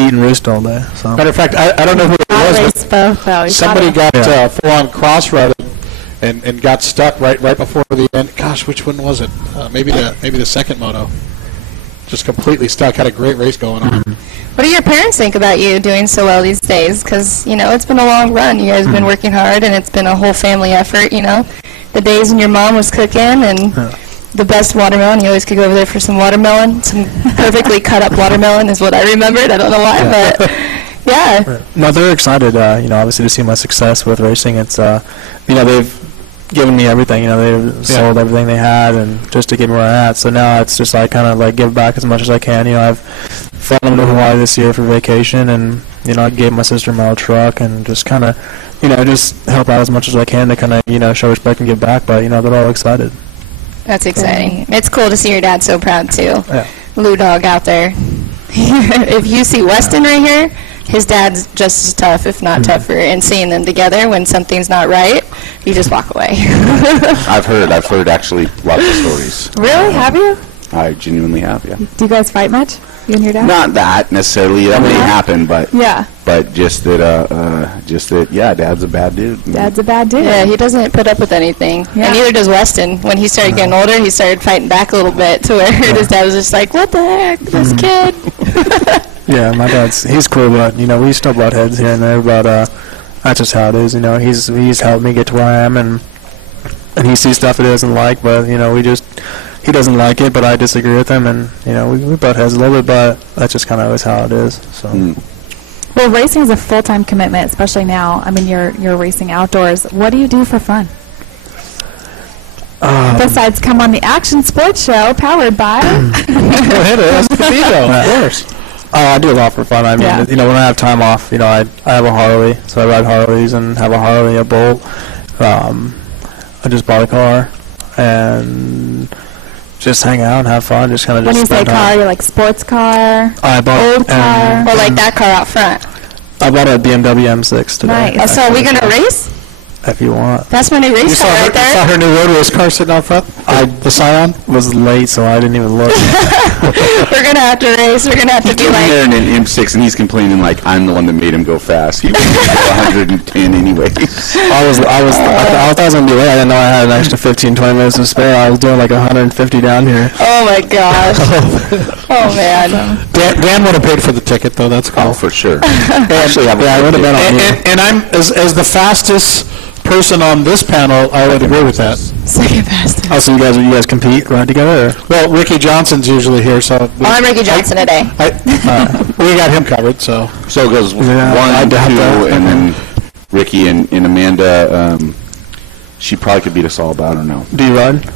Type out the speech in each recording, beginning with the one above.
eat and roost all day. So. Matter of fact, I don't know who it was, but somebody got full-on cross-rutted and got stuck right before the end. Gosh, which one was it? Maybe the second moto. Just completely stuck. Had a great race going on. What do your parents think about you doing so well these days? Because, it's been a long run. You guys have been working hard, and it's been a whole family effort, The days when your mom was cooking and the best watermelon, you always could go over there for some watermelon. Some perfectly cut up watermelon is what I remembered. I don't know why, but yeah. No, they're excited, obviously to see my success with racing. It's, they've given me everything, they've sold everything they had and just to get me where I'm at. So now it's just like kind of like give back as much as I can. I've flown to Hawaii this year for vacation, and I gave my sister my old truck and just kind of, just help out as much as I can to kind of, show respect and give back. But they're all excited. That's exciting. It's cool to see your dad so proud too. Yeah. Lou Dog out there. If you see Weston right here, his dad's just as tough, if not tougher, and seeing them together when something's not right, you just walk away. I've heard actually lots of stories. Really? Have you? I genuinely have, yeah. Do you guys fight much, you and your dad? Not that necessarily. That may happen, but but just that, Dad's a bad dude. Dad's a bad dude. Yeah, he doesn't put up with anything, and neither does Weston. When he started getting older, he started fighting back a little bit to where his dad was just like, "What the heck, this kid?" Yeah, my he's cool, but we still butt heads here and there, but that's just how it is. He's helped me get to where I am, and he sees stuff he doesn't like, but he doesn't like it, but I disagree with him, and we butt heads a little bit, but that's just kind of always how it is. So. Well, racing is a full-time commitment, especially now. I mean, you're racing outdoors. What do you do for fun? Besides come on the Action Sports Show, powered by. Go ahead, Escondido, of course. I do a lot for fun. I mean, when I have time off, I have a Harley, so I ride Harleys and have a Harley, a Bolt. I just bought a car and just hang out and have fun. Just kind of. When you say car, you're like sports car, I bought old car, or like that car out front. I bought a BMW M6 today. Nice. So are we gonna race? If you want. That's my new race car right there. You saw her new road race car sitting out front? The Scion? Was late, so I didn't even look. We're going to have to race. We're going to have to be like... He's in an M6, and he's complaining like I'm the one that made him go fast. He was 110 anyways. I thought I was going to be late. I didn't know I had an extra 15, 20 minutes to spare. I was doing like 150 down here. Oh, my gosh. Oh, man. Dan would have paid for the ticket, though. That's cool. Oh, for sure. Actually, I would have been on you. And I'm, as the fastest person on this panel, I would agree with that. Second fastest. Oh, so you guys compete, ride together? Or? Well, Ricky Johnson's usually here, so... I'm Ricky Johnson today. We got him covered, so... So it goes 1, 2, and then Ricky and Amanda, she probably could beat us all, but I don't know. Do you ride?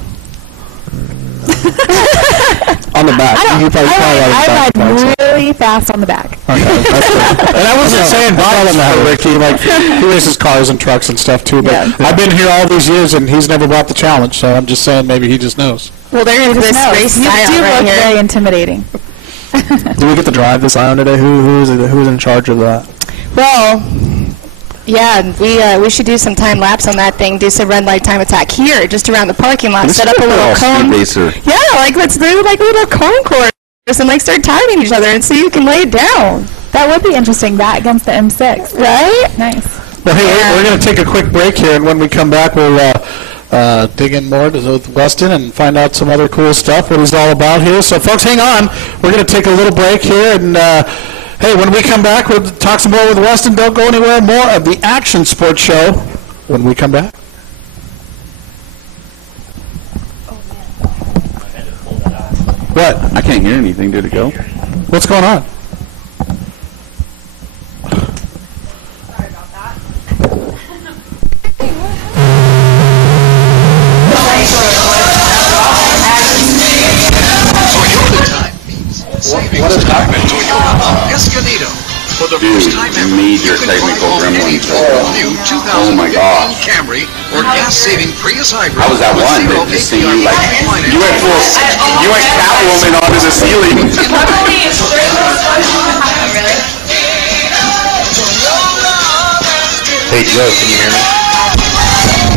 On the back. I ride really fast on the back. Okay, that's good. And I wasn't saying bottom for Ricky. Like, he races cars and trucks and stuff, too. But I've been here all these years, and he's never bought the challenge, so I'm just saying maybe he just knows. Well, there is this race You Scion do right look here. very intimidating. Do we get to drive this Scion today? Who's in charge of that? Well... Yeah, we should do some time lapse on that thing. Do some red light time attack here, just around the parking lot. Set up a little cone. Yeah, like let's do like a little cone course and like start timing each other and see who can lay it down. That would be interesting. That against the M6, right? Nice. Well, hey, we're going to take a quick break here, and when we come back, we'll dig in more with Weston and find out some other cool stuff, what he's all about here. So, folks, hang on. We're going to take a little break here, and hey, when we come back, we'll talk some more with Weston. Don't go anywhere. More of the Action Sports Show when we come back. What? I can't hear anything. Did it go? What's going on? Sorry about that. Toyota time means savings time at Toyota Escondido. For the first time ever, major you can find technical all gremlins. new Oh my 2015 gosh. Camry or gas-saving Prius Hybrid. How was that with one zero that just APR seemed like financing. you went Catwoman onto the ceiling? Hey Joe, can you hear me?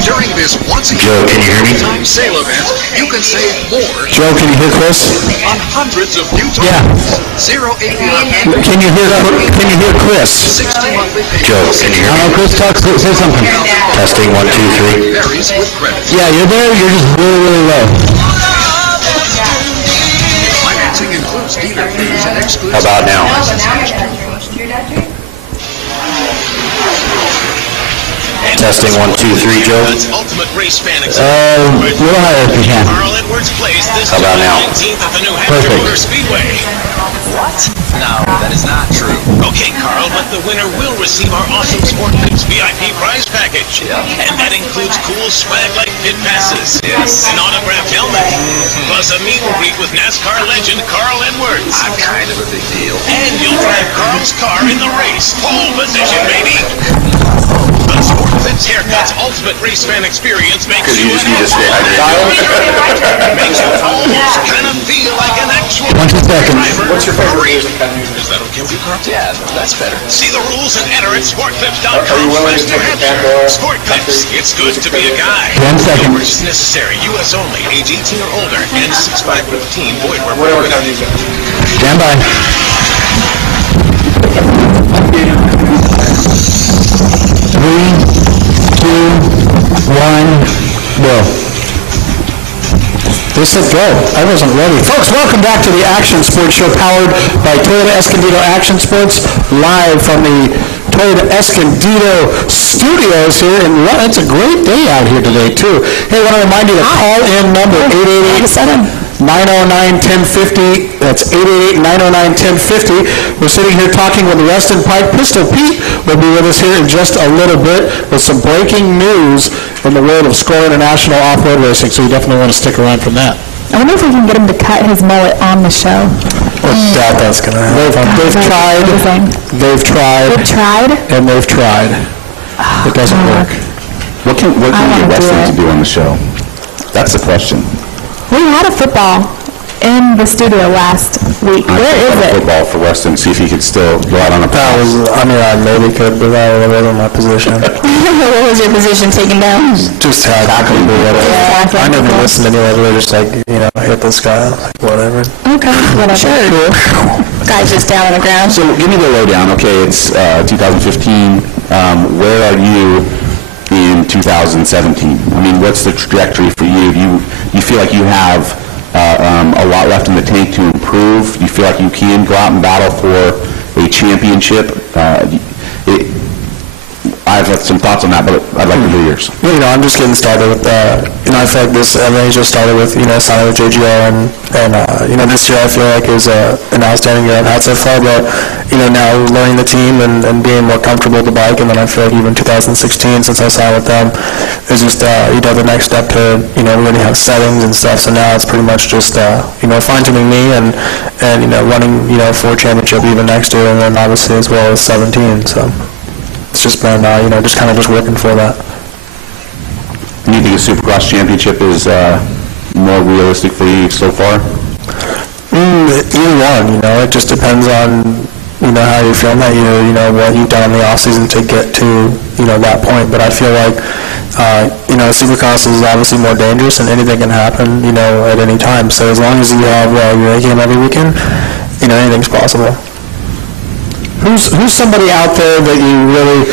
During this Once again, Joe, can you hear me? time sale event, you can save more Joe, can you hear Chris? on hundreds of new Yeah. toys. Zero APR package, Can you hear Chris? 60 monthly payments. Joe, can you hear me? Chris, say something. Testing 1, 2, 3. Varies with credit. Yeah, you're there. You're just really, really low. Financing includes dealer fees and excludes... How about now? Testing 1, 2, 3, Joe. Ultimate race fan A little higher if you can. Carl Edwards plays this How about now? 19th at the New Hampshire Perfect. Motor Speedway. What? No, that is not true. Okay, Carl, but the winner will receive our awesome Sport Clips VIP prize package. And that includes cool swag like pit passes. Yes. An autographed helmet. Plus a meet and greet with NASCAR legend Carl Edwards. I'm kind of a big deal. And you'll drive Carl's car in the race. Pole position, baby. The Sport Clips Haircuts Ultimate Race Fan Experience makes Because you you just an need to stay hydrated. makes you almost kind of feel like an actual 20 seconds. driver. What's your favorite? Is that okay with you, Carl? Yeah, that's better. See the rules and enter at sportclips.com/New Sport Clips. It's good to be a guy. 1 second. No purchase necessary. U.S. only. Age 18 or older. And 6/5/15. Void where prohibited. Stand by. 3, 2, 1, go. They said go. I wasn't ready. Folks, welcome back to the Action Sports Show powered by Toyota Escondido Action Sports, live from the Toyota Escondido studios here. And it's a great day out here today, too. Hey, I want to remind you to call in number 888-909-1050. That's 888-909-1050. We're sitting here talking with Weston Pike. Pistol Pete will be with us here in just a little bit with some breaking news in the world of SCORE International off-road racing, so you definitely want to stick around from that. I wonder if we can get him to cut his mullet on the show. I doubt that's going to happen. They've tried, They've tried? and they've tried. It doesn't work. What can we wanna get Weston do to do on the show? That's the question. We had a football in the studio last week. Where is it? Football for Weston, see if he could still go out on a That pass. was, I mean, I maybe could, but that wasn't my position. What was your position taken down? Just tackling or whatever. I never listened anyway. We were just like, hit this guy, like whatever. Okay, whatever. Sure. Guy's just down on the ground. So give me the lowdown. Okay, it's 2015. Where are you in 2017? I mean, what's the trajectory for you? Do you feel like you have a lot left in the tank to improve? Do you feel like you can go out and battle for a championship? I have some thoughts on that, but I'd like to hear yours. I'm just getting started with, I feel like everything just started with, signing with JGO, and this year I feel like it was an outstanding year I've had so far, but, now learning the team and being more comfortable with the bike, and then I feel like even 2016, since I signed with them, is just, the next step to, really have settings and stuff, so now it's pretty much just, fine-tuning me and running, for a championship even next year, and then obviously as well as 17, so. It's just been, just working for that. Do you think a Supercross championship is more realistic for you so far? Either one, it just depends on, how you're feeling that year, what you've done in the off-season to get to, that point. But I feel like, Supercross is obviously more dangerous and anything can happen, at any time. So as long as you have your A game every weekend, anything's possible. Who's somebody out there that you really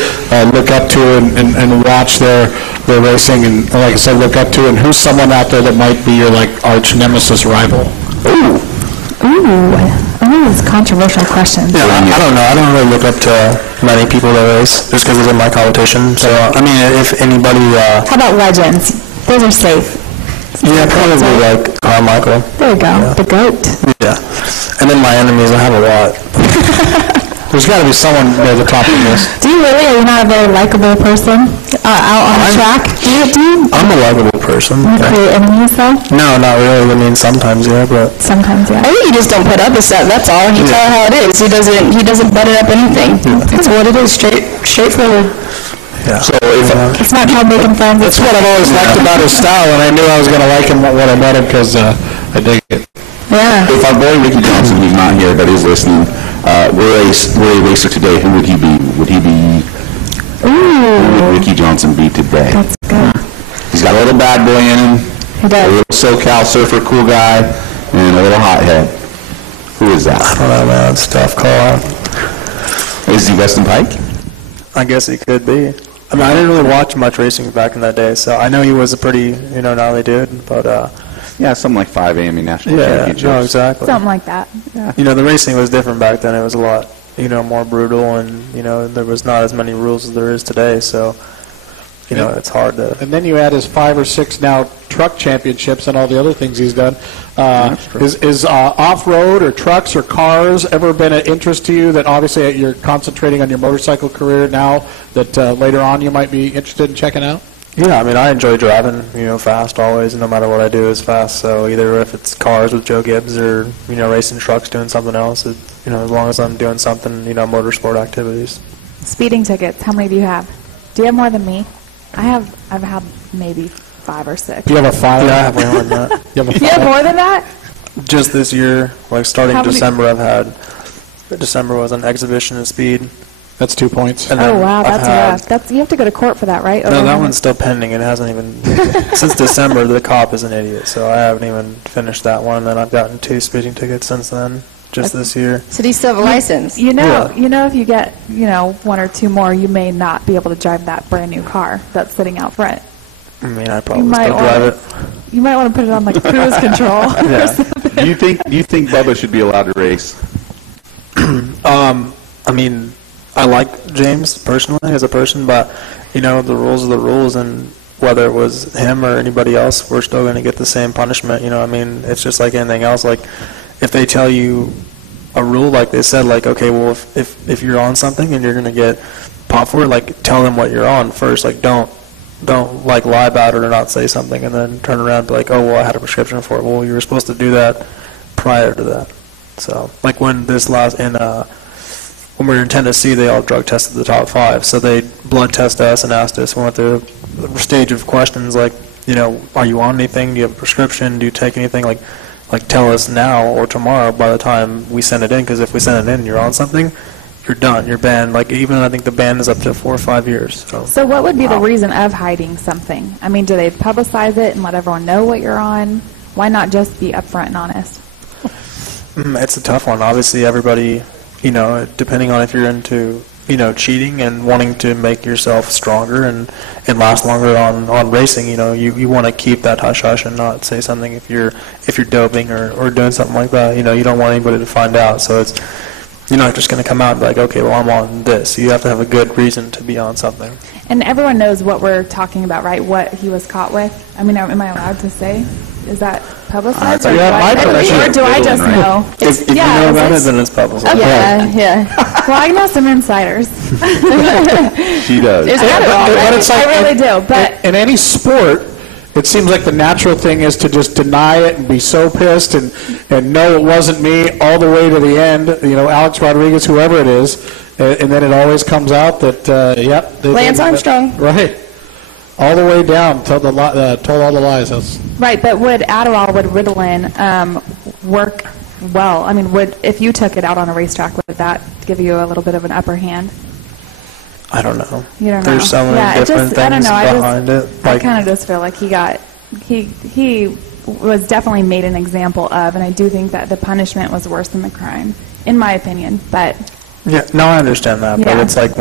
look up to and watch their racing and, like I said, look up to, and who's someone out there that might be your, arch nemesis rival? Ooh, it's a controversial question. Yeah, I don't know. I don't really look up to many people that race just because it's in my competition. So, if anybody... How about legends? Those are safe. Yeah, probably like Carmichael. There you go, Yeah. the GOAT. Yeah. And then my enemies, I have a lot. There's got to be someone near the top of the list. Do you really? Are you not a very likable person out on the track? Do you? I'm a likable person. You create enemies, though? No, not really. Sometimes, yeah, but... Sometimes, yeah. I think you just don't put up with stuff, that's all. You tell her how it is. He doesn't butt it up anything. That's what it is, straightforward. Yeah. So It's not called making friends. that's what I've always liked about his style, and I knew I was going to like him when I met him because I dig it. Yeah. If our boy Ricky Johnson, who's not here but is listening, were a racer today, who would he be? Who would Ricky Johnson be today? That's good. He's got a little bad boy in him. He A does. little SoCal surfer cool guy, and a little hothead. Who is that? I don't know, man. It's a tough call. Is he Weston Pike? I guess he could be. I mean, I didn't really watch much racing back in that day, so I know he was a pretty, gnarly dude, but, Yeah, something like 5 AME national yeah, championships. no, exactly. Something like that. The racing was different back then. It was a lot, more brutal, and, there was not as many rules as there is today, so, it's hard to... And then you add his 5 or 6 now truck championships and all the other things he's done. Is off-road or trucks or cars ever been an interest to you that obviously you're concentrating on your motorcycle career now that later on you might be interested in checking out? Yeah, I mean, I enjoy driving, fast always, and no matter what I do is fast. So either if it's cars with Joe Gibbs or, racing trucks doing something else, as long as I'm doing something, motorsport activities. Speeding tickets, how many do you have? Do you have more than me? I've had maybe 5 or 6. Do you have a file? Yeah, I have more than that. You have a You have more than that? Just this year, starting How many- December, I've had, December was an exhibition in speed. That's 2 points. And Oh then wow, I've that's had- rough. That's you have to go to court for that, right? No, that one's still pending. It hasn't even, since December, the cop is an idiot, so I haven't even finished that one. And then I've gotten 2 speeding tickets since then, just this year. So do you still have a license? You know, Yeah. if you get 1 or 2 more, you may not be able to drive that brand new car that's sitting out front. I mean, I probably might still drive it. You might want to put it on like cruise control. Yeah. Do you think Bubba should be allowed to race? I mean, I like James personally as a person, but the rules are the rules, and whether it was him or anybody else, we're still going to get the same punishment. I mean, it's just like anything else. Like, if they tell you a rule, like they said, like, okay, well, if you're on something and you're going to get popped for it, like, tell them what you're on first. Like, don't like lie about it or not say something and then turn around and be like, oh, well, I had a prescription for it. Well, you were supposed to do that prior to that. So, like when this last when we were in Tennessee, they all drug tested the top 5. So they blood tested us and asked us, we went through a stage of questions like, are you on anything? Do you have a prescription? Do you take anything? Like tell us now or tomorrow by the time we send it in, because if we send it in and you're on something, you're done. You're banned. Like, even I think the ban is up to 4 or 5 years. So what would be the reason of hiding something? I mean, do they publicize it and let everyone know what you're on? Why not just be upfront and honest? It's a tough one. Obviously, everybody, depending on if you're into, cheating and wanting to make yourself stronger and last longer on racing, you want to keep that hush-hush and not say something if you're doping or doing something like that. You don't want anybody to find out. So you're not just going to come out and be like, okay, well, I'm on this. You have to have a good reason to be on something. And everyone knows what we're talking about, right? What he was caught with. I mean, am I allowed to say? Is that publicized? Or do I just know? If you know about it, then it's publicized. Yeah. Well, I know some insiders. She does. But it's like I really do. But in any sport, it seems like the natural thing is to just deny it and be so pissed and no, it wasn't me all the way to the end. Alex Rodriguez, whoever it is, and then it always comes out that Lance Armstrong. Right. All the way down, told all the lies. right, but would Ritalin work well? I mean, if you took it out on a racetrack, would that give you a little bit of an upper hand? I don't know. You don't know. There's so many different things behind it. I kind of just feel like he was definitely made an example of, and I do think that the punishment was worse than the crime, in my opinion. But yeah, no, I understand that. But Yeah. it's like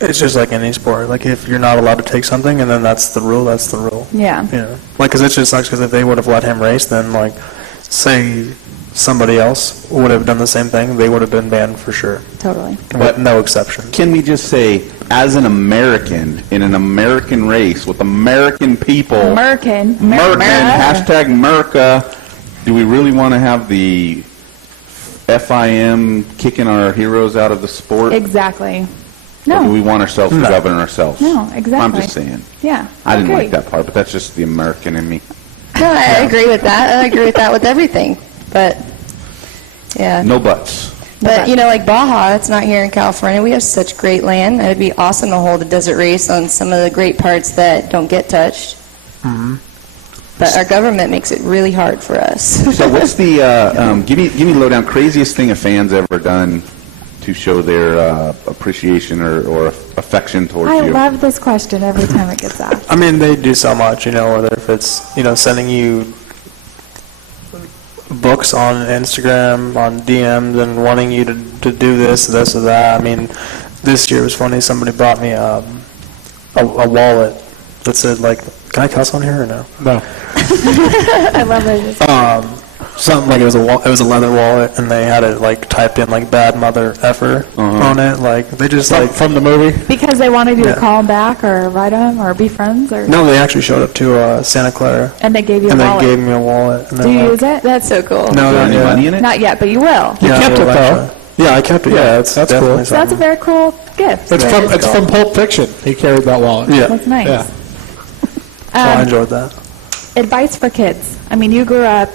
it's just like any sport. Like, if you're not allowed to take something, and then that's the rule, that's the rule. yeah. Like, because it just sucks, because if they would have let him race, then, like, say somebody else would have done the same thing, they would have been banned for sure. Totally. With no exception. Can we just say, as an American, in an American race, with American people, American. hashtag America, do we really want to have the FIM kicking our heroes out of the sport? Exactly. Or do No. we want ourselves to govern ourselves? No, exactly. I'm just saying. Yeah. I didn't agree. like that part, but that's just the American in me. No, I agree with that. I agree with that with everything. But, yeah. No buts. But, like Baja, it's not here in California. We have such great land. It would be awesome to hold a desert race on some of the great parts that don't get touched. Mm-hmm. But our government makes it really hard for us. So what's the, give me lowdown, craziest thing a fan's ever done to show their appreciation or affection towards I you? love this question every time it gets asked. I mean, they do so much, whether if it's, sending you books on Instagram, on DMs, and wanting you to do this or that. I mean, this year was funny. Somebody bought me a wallet that said, like, can I cuss on here or no? No. I love it. Something like it was a leather wallet, and they had it like typed in like "bad mother effer" on it. Like they just like From the movie? Because they wanted you Yeah. to call them back or write them or be friends or. no, they actually showed up to Santa Clara, And they gave you a and they wallet. gave me a wallet. And Do then, you like, use it? That's so cool. No, Is there any yeah. money in it? Not yet, but you will. You Yeah, kept it, though. eventually. Yeah, I kept it. Yeah, it's That's definitely cool. So that's a something. very cool gift. It's from Pulp Fiction. He carried that wallet. Yeah, That's nice. Yeah. so I enjoyed that. Advice for kids. I mean, you grew up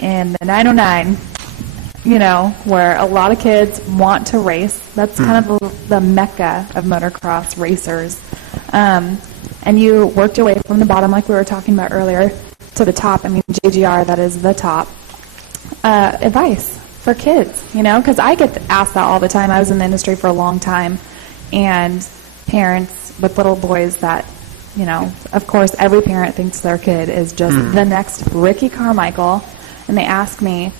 in the 909, where a lot of kids want to race. That's kind of the mecca of motocross racers. And you worked your way from the bottom, like we were talking about earlier, to the top. I mean, JGR, that is the top. Advice for kids, because I get asked that all the time. I was in the industry for a long time, and parents with little boys that of course, every parent thinks their kid is just the next Ricky Carmichael, and they ask me,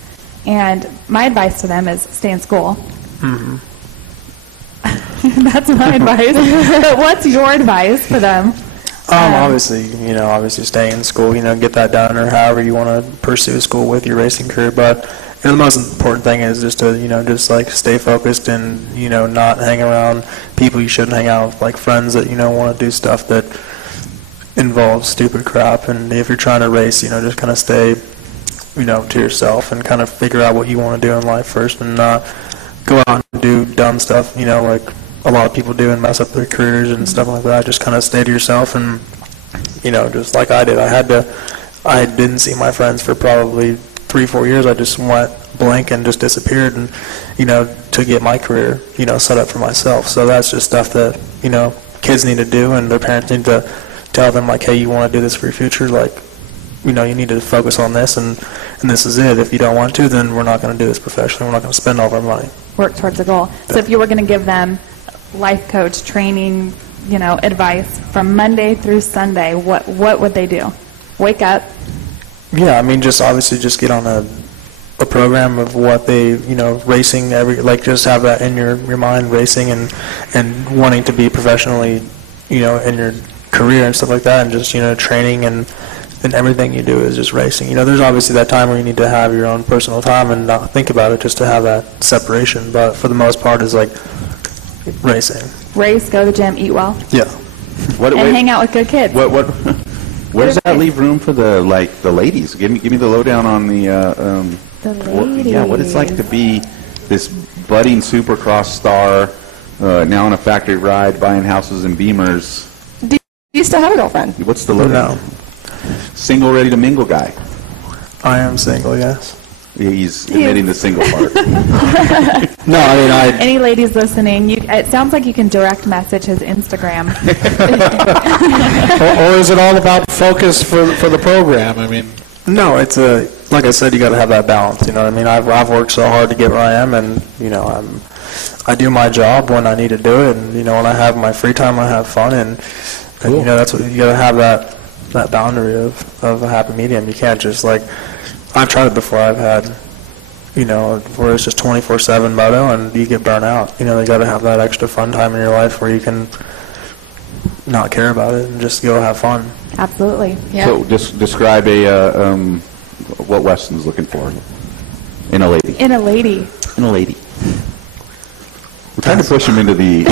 and my advice to them is stay in school. That's my advice. But what's your advice for them? Obviously stay in school, get that done, or however you want to pursue school with your racing career. But the most important thing is just to, just like stay focused and, not hang around people you shouldn't hang out with, like friends that, want to do stuff that involves stupid crap. And if you're trying to race, just kind of stay, to yourself and kind of figure out what you want to do in life first, and not go out and do dumb stuff, like a lot of people do and mess up their careers and stuff like that. Just kind of stay to yourself and, just like I did. I didn't see my friends for probably 3-4 years. I just went blank and just disappeared, and, to get my career, set up for myself. So that's just stuff that, kids need to do, and their parents need to tell them, like, hey, you want to do this for your future, like, you need to focus on this, and this is it. If you don't want to, then we're not going to do this professionally. We're not going to spend all of our money. Work towards a goal. So if you were going to give them life coach training, advice from Monday through Sunday, what would they do? Wake up. Yeah, I mean, just obviously just get on a program of what they, racing just have that in your mind, racing and wanting to be professionally, in your career and stuff like that, and just, training and everything you do is just racing. There's obviously that time where you need to have your own personal time and not think about it, just to have that separation. But for the most part, is like racing. Race, go to the gym, eat well, Yeah. and hang out with good kids. Where does that leave room for the ladies? Give me the lowdown on the The ladies. what it's like to be this budding supercross star, now on a factory ride, buying houses and Beamers. Do you still have a girlfriend? What's the lowdown? No. Single, ready to mingle guy. I am single, yes. He's admitting the single part. No, I mean, Any ladies listening, it sounds like you can direct message his Instagram. Or is it all about focus for the program? I mean, no, it's like I said, you got to have that balance. You know what I mean? I've worked so hard to get where I am, and I do my job when I need to do it, and when I have my free time, I have fun, and that's what you got to have, that boundary of a happy medium. You can't just I've tried it before. I've had where it's just 24/7 moto, and you get burnt out. You got to have that extra fun time in your life where you can not care about it and just go have fun. Absolutely. Yeah. So describe what Weston's looking for in a lady. In a lady. In a lady. We're trying to push him into the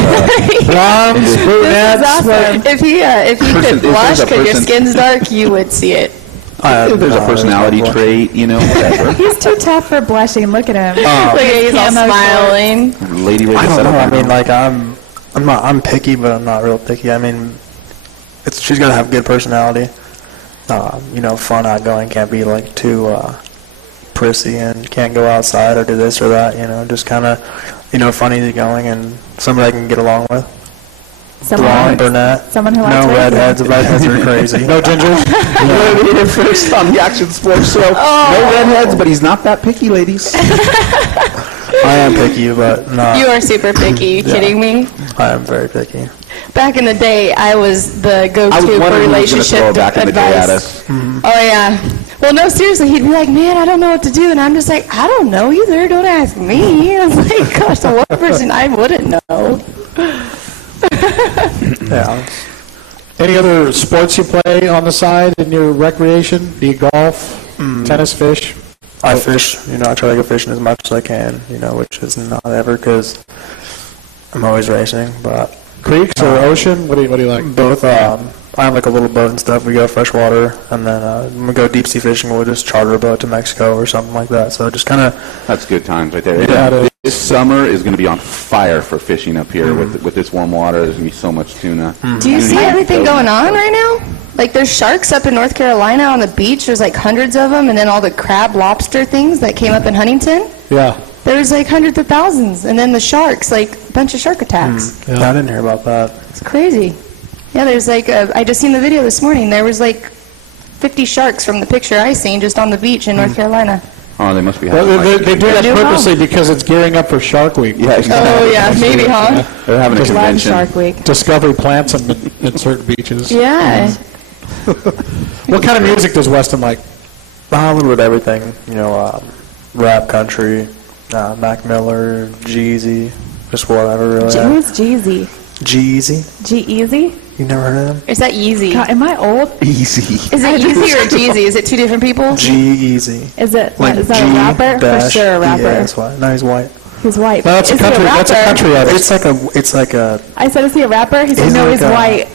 blondes, brunettes. If you could blush because your skin's dark, you would see it. if there's a personality trait, whatever. He's too tough for blushing. Look at him. Look at he's all Camo smiling. Lady ready I to don't settle know. I down. mean, I'm picky, but I'm not real picky. I mean, she's got to have good personality. Fun, outgoing, can't be too prissy, and can't go outside or do this or that. Just kind of, fun, easygoing, and somebody I can get along with. Blonde, brunette. Someone who likes no racing. redheads. Redheads are crazy. No gingers. Here first on the Action Sports Show. No redheads, but he's not that picky, ladies. I am picky, but not. You are super picky. You kidding me? I am very picky. Back in the day, I was the I was go-to for wondering who was going to throw relationship it back in the day at advice. us. Mm-hmm. Oh, yeah. Well, no, seriously, he'd be like, man, I don't know what to do. And I'm just like, I don't know either. Don't ask me. I'm like, gosh, the one person I wouldn't know. Yeah. Any other sports you play on the side in your recreation? Do you golf, tennis, fish? I fish. I try to go fishing as much as I can, which is not ever because I'm always racing, but Creeks or ocean? What do you like? both. I have like a little boat and stuff. We go freshwater, and then when we go deep sea fishing, we'll just charter a boat to Mexico or something like that. So just kind of. That's good times right there. Yeah. This summer is going to be on fire for fishing up here with this warm water. There's going to be so much tuna. Do you see everything going on right now? Like, there's sharks up in North Carolina on the beach. There's like hundreds of them, and then all the crab lobster things that came up in Huntington. Yeah. There's like hundreds of thousands, and then the sharks, like a bunch of shark attacks. Yeah, I didn't hear about that. It's crazy. Yeah, there's like, I just seen the video this morning. There was like 50 sharks from the picture I seen just on the beach in North Carolina. Oh, they must be Well, having they do that do purposely because it's gearing up for Shark Week. Yeah, Oh, yeah, maybe, huh? They're having a Love convention. Shark Week. Discovery plants them in certain beaches. Yeah. What kind of music does Weston like? A little bit of everything. Rap, country, Mac Miller, Jeezy, just whatever really. Who's Jeezy? Jeezy? G-Eazy? You never heard of him? Is that Yeezy? God, am I old? Easy. Is it Yeezy or Jeezy? Is it two different people? G-Eazy. Is it? Like Is that a rapper? For sure, a rapper. Yeah, that's why. No, he's white. He's white. No, that's a Is he country. That's a rapper? country artist. It's like a. I said, is he a rapper? He said, He's no, like he's a- white.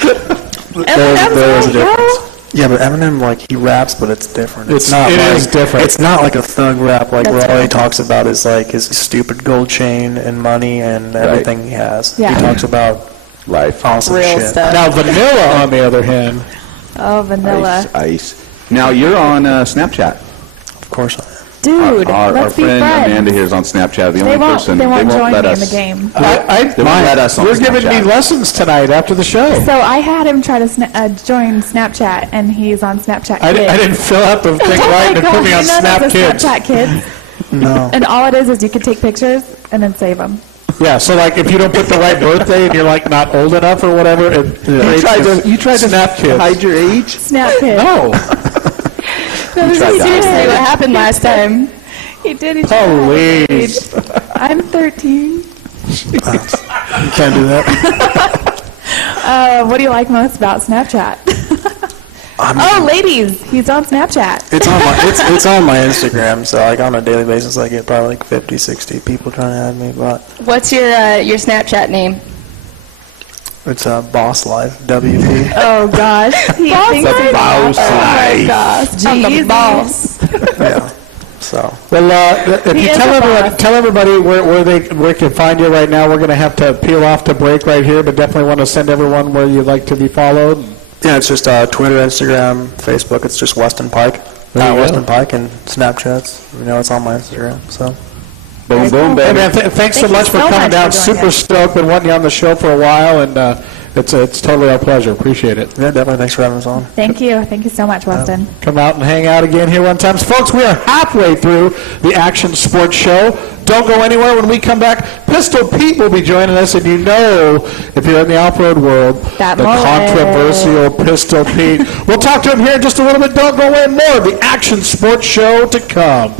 There is a white, bro. difference. Yeah, but Eminem, like, he raps, but it's different. It's It like, is different. It's not like a thug rap. Like, That's where all he right. talks about is, like, his stupid gold chain and money and everything he has. Yeah. He talks about Life. awesome Real shit. stuff. Now, Vanilla, on the other hand, Oh, vanilla. Ice. Now, you're on Snapchat. Of course I am. Dude, Our let's be friend friends. Amanda here is on Snapchat. The They only won't, person they won't join let me us. in the game. They won't let us on you're giving me Snapchat. lessons tonight after the show. So I had him try to join Snapchat, and he's on Snapchat I Kids. didn't fill out the thing Oh my right and God, put me on you know Snap there's a Kids. Snapchat Kids, No. and all it is you can take pictures and then save them. Yeah, so like if you don't put the right birthday and you're like not old enough or whatever, You tried to Snap Kids. hide your age? Snap Kids. No. No, this tried is that. seriously what happened last time. He did. He Please. I'm 13. You can't do that. What do you like most about Snapchat? Oh, ladies, he's on Snapchat. It's on my Instagram, so like on a daily basis I get probably like 50, 60 people trying to add me, but What's your Snapchat name? it's Boss Life, WP. Oh gosh, he thinks he's Boss a rapper. Life. Oh gosh, I'm the Jeezy. boss. Yeah. So Well, if He you is tell a everybody, boss. tell everybody where they can find you right now. We're going to have to peel off to break right here, but definitely want to send everyone where you'd like to be followed. yeah, it's just Twitter, Instagram, Facebook. It's just Weston Pike. There you go. Weston Pike and Snapchats. It's on my Instagram. So Boom, boom, Hey, baby. man, thanks so Thank you much for so coming much down. for doing Super it. stoked. Been wanting you on the show for a while, and it's totally our pleasure. Appreciate it. yeah, definitely. Thanks for having us on. Thank you so much, Weston. Come out and hang out again here one time. Folks, we are halfway through the Action Sports Show. Don't go anywhere. When we come back, Pistol Pete will be joining us, and if you're in the off-road world, That the mullet. controversial Pistol Pete. We'll talk to him here in just a little bit. Don't go away. More of the Action Sports Show to come.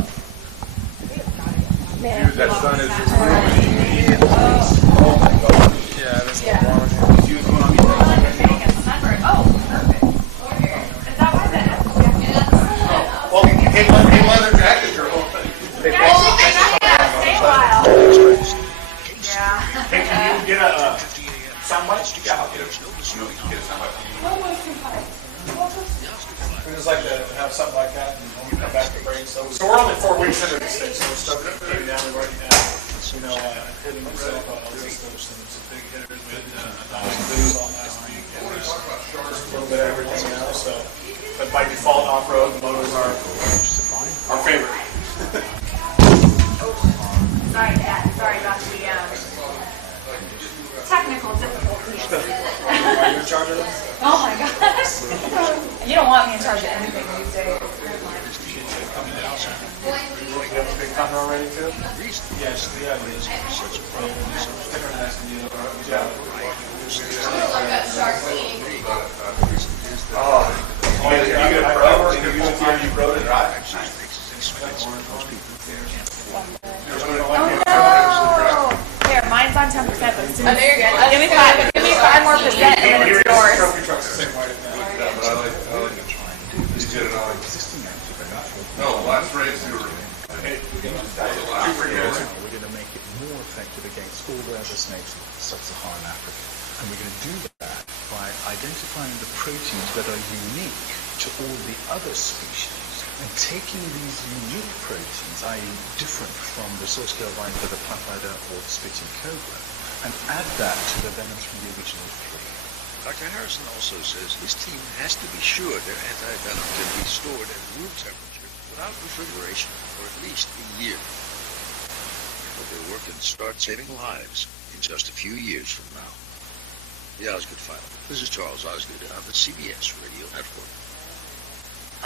We just like to have something like that when we come back to break. So we're only 4 weeks into this thing, so we're starting to put down right now. Hitting myself a list of some big hitters with news on last week. And just a little bit of everything now. So, but by default, off-road motos are our favorite. Sorry, Dad. Sorry about the technical difficulties. Are you in charge of this? Oh my gosh. You don't want me in charge of anything these days. We have a big camera already too? Yes, yeah, it is. Here, mine's on 10%, but it's oh, there you're good. Give me 5 more percent, and then it's yours. No, last race you were. We're going to make it more effective against all the other snakes in sub-Saharan Africa. And we're going to do that by identifying the proteins that are unique to all the other species and taking these unique proteins, i.e. different from the source-scale viper, the platladder, or the spitting cobra, and add that to the venoms from the original 3. Dr. Harrison also says this team has to be sure their anti-venom can be stored at room temperature without refrigeration for at least a year. But their work can start saving lives in just a few years from now. The Osgood File. This is Charles Osgood on the CBS Radio Network.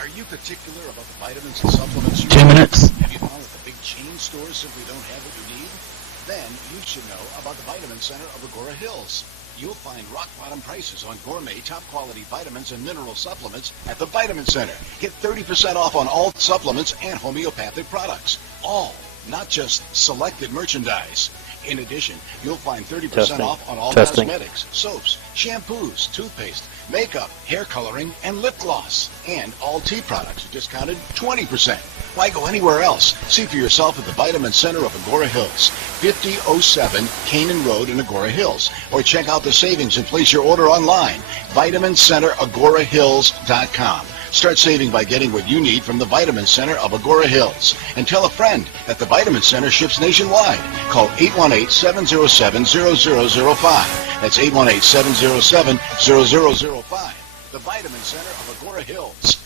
Are you particular about the vitamins and supplements you 2 minutes. Have you found that the big chain stores simply don't have what you need? Then you should know about the Vitamin Center of Agora Hills. You'll find rock-bottom prices on gourmet, top-quality vitamins and mineral supplements at the Vitamin Center. Get 30% off on all supplements and homeopathic products. All, not just selected merchandise. In addition, you'll find 30% off on all cosmetics, soaps, shampoos, toothpaste, makeup, hair coloring, and lip gloss. And all tea products are discounted 20%. Why go anywhere else? See for yourself at the Vitamin Center of Agora Hills, 5007 Canaan Road in Agora Hills. Or check out the savings and place your order online, VitaminCenterAgoraHills.com. Start saving by getting what you need from the Vitamin Center of Agora Hills. And tell a friend that the Vitamin Center ships nationwide. Call 818-707-0005. That's 818-707-0005. The Vitamin Center of Agora Hills.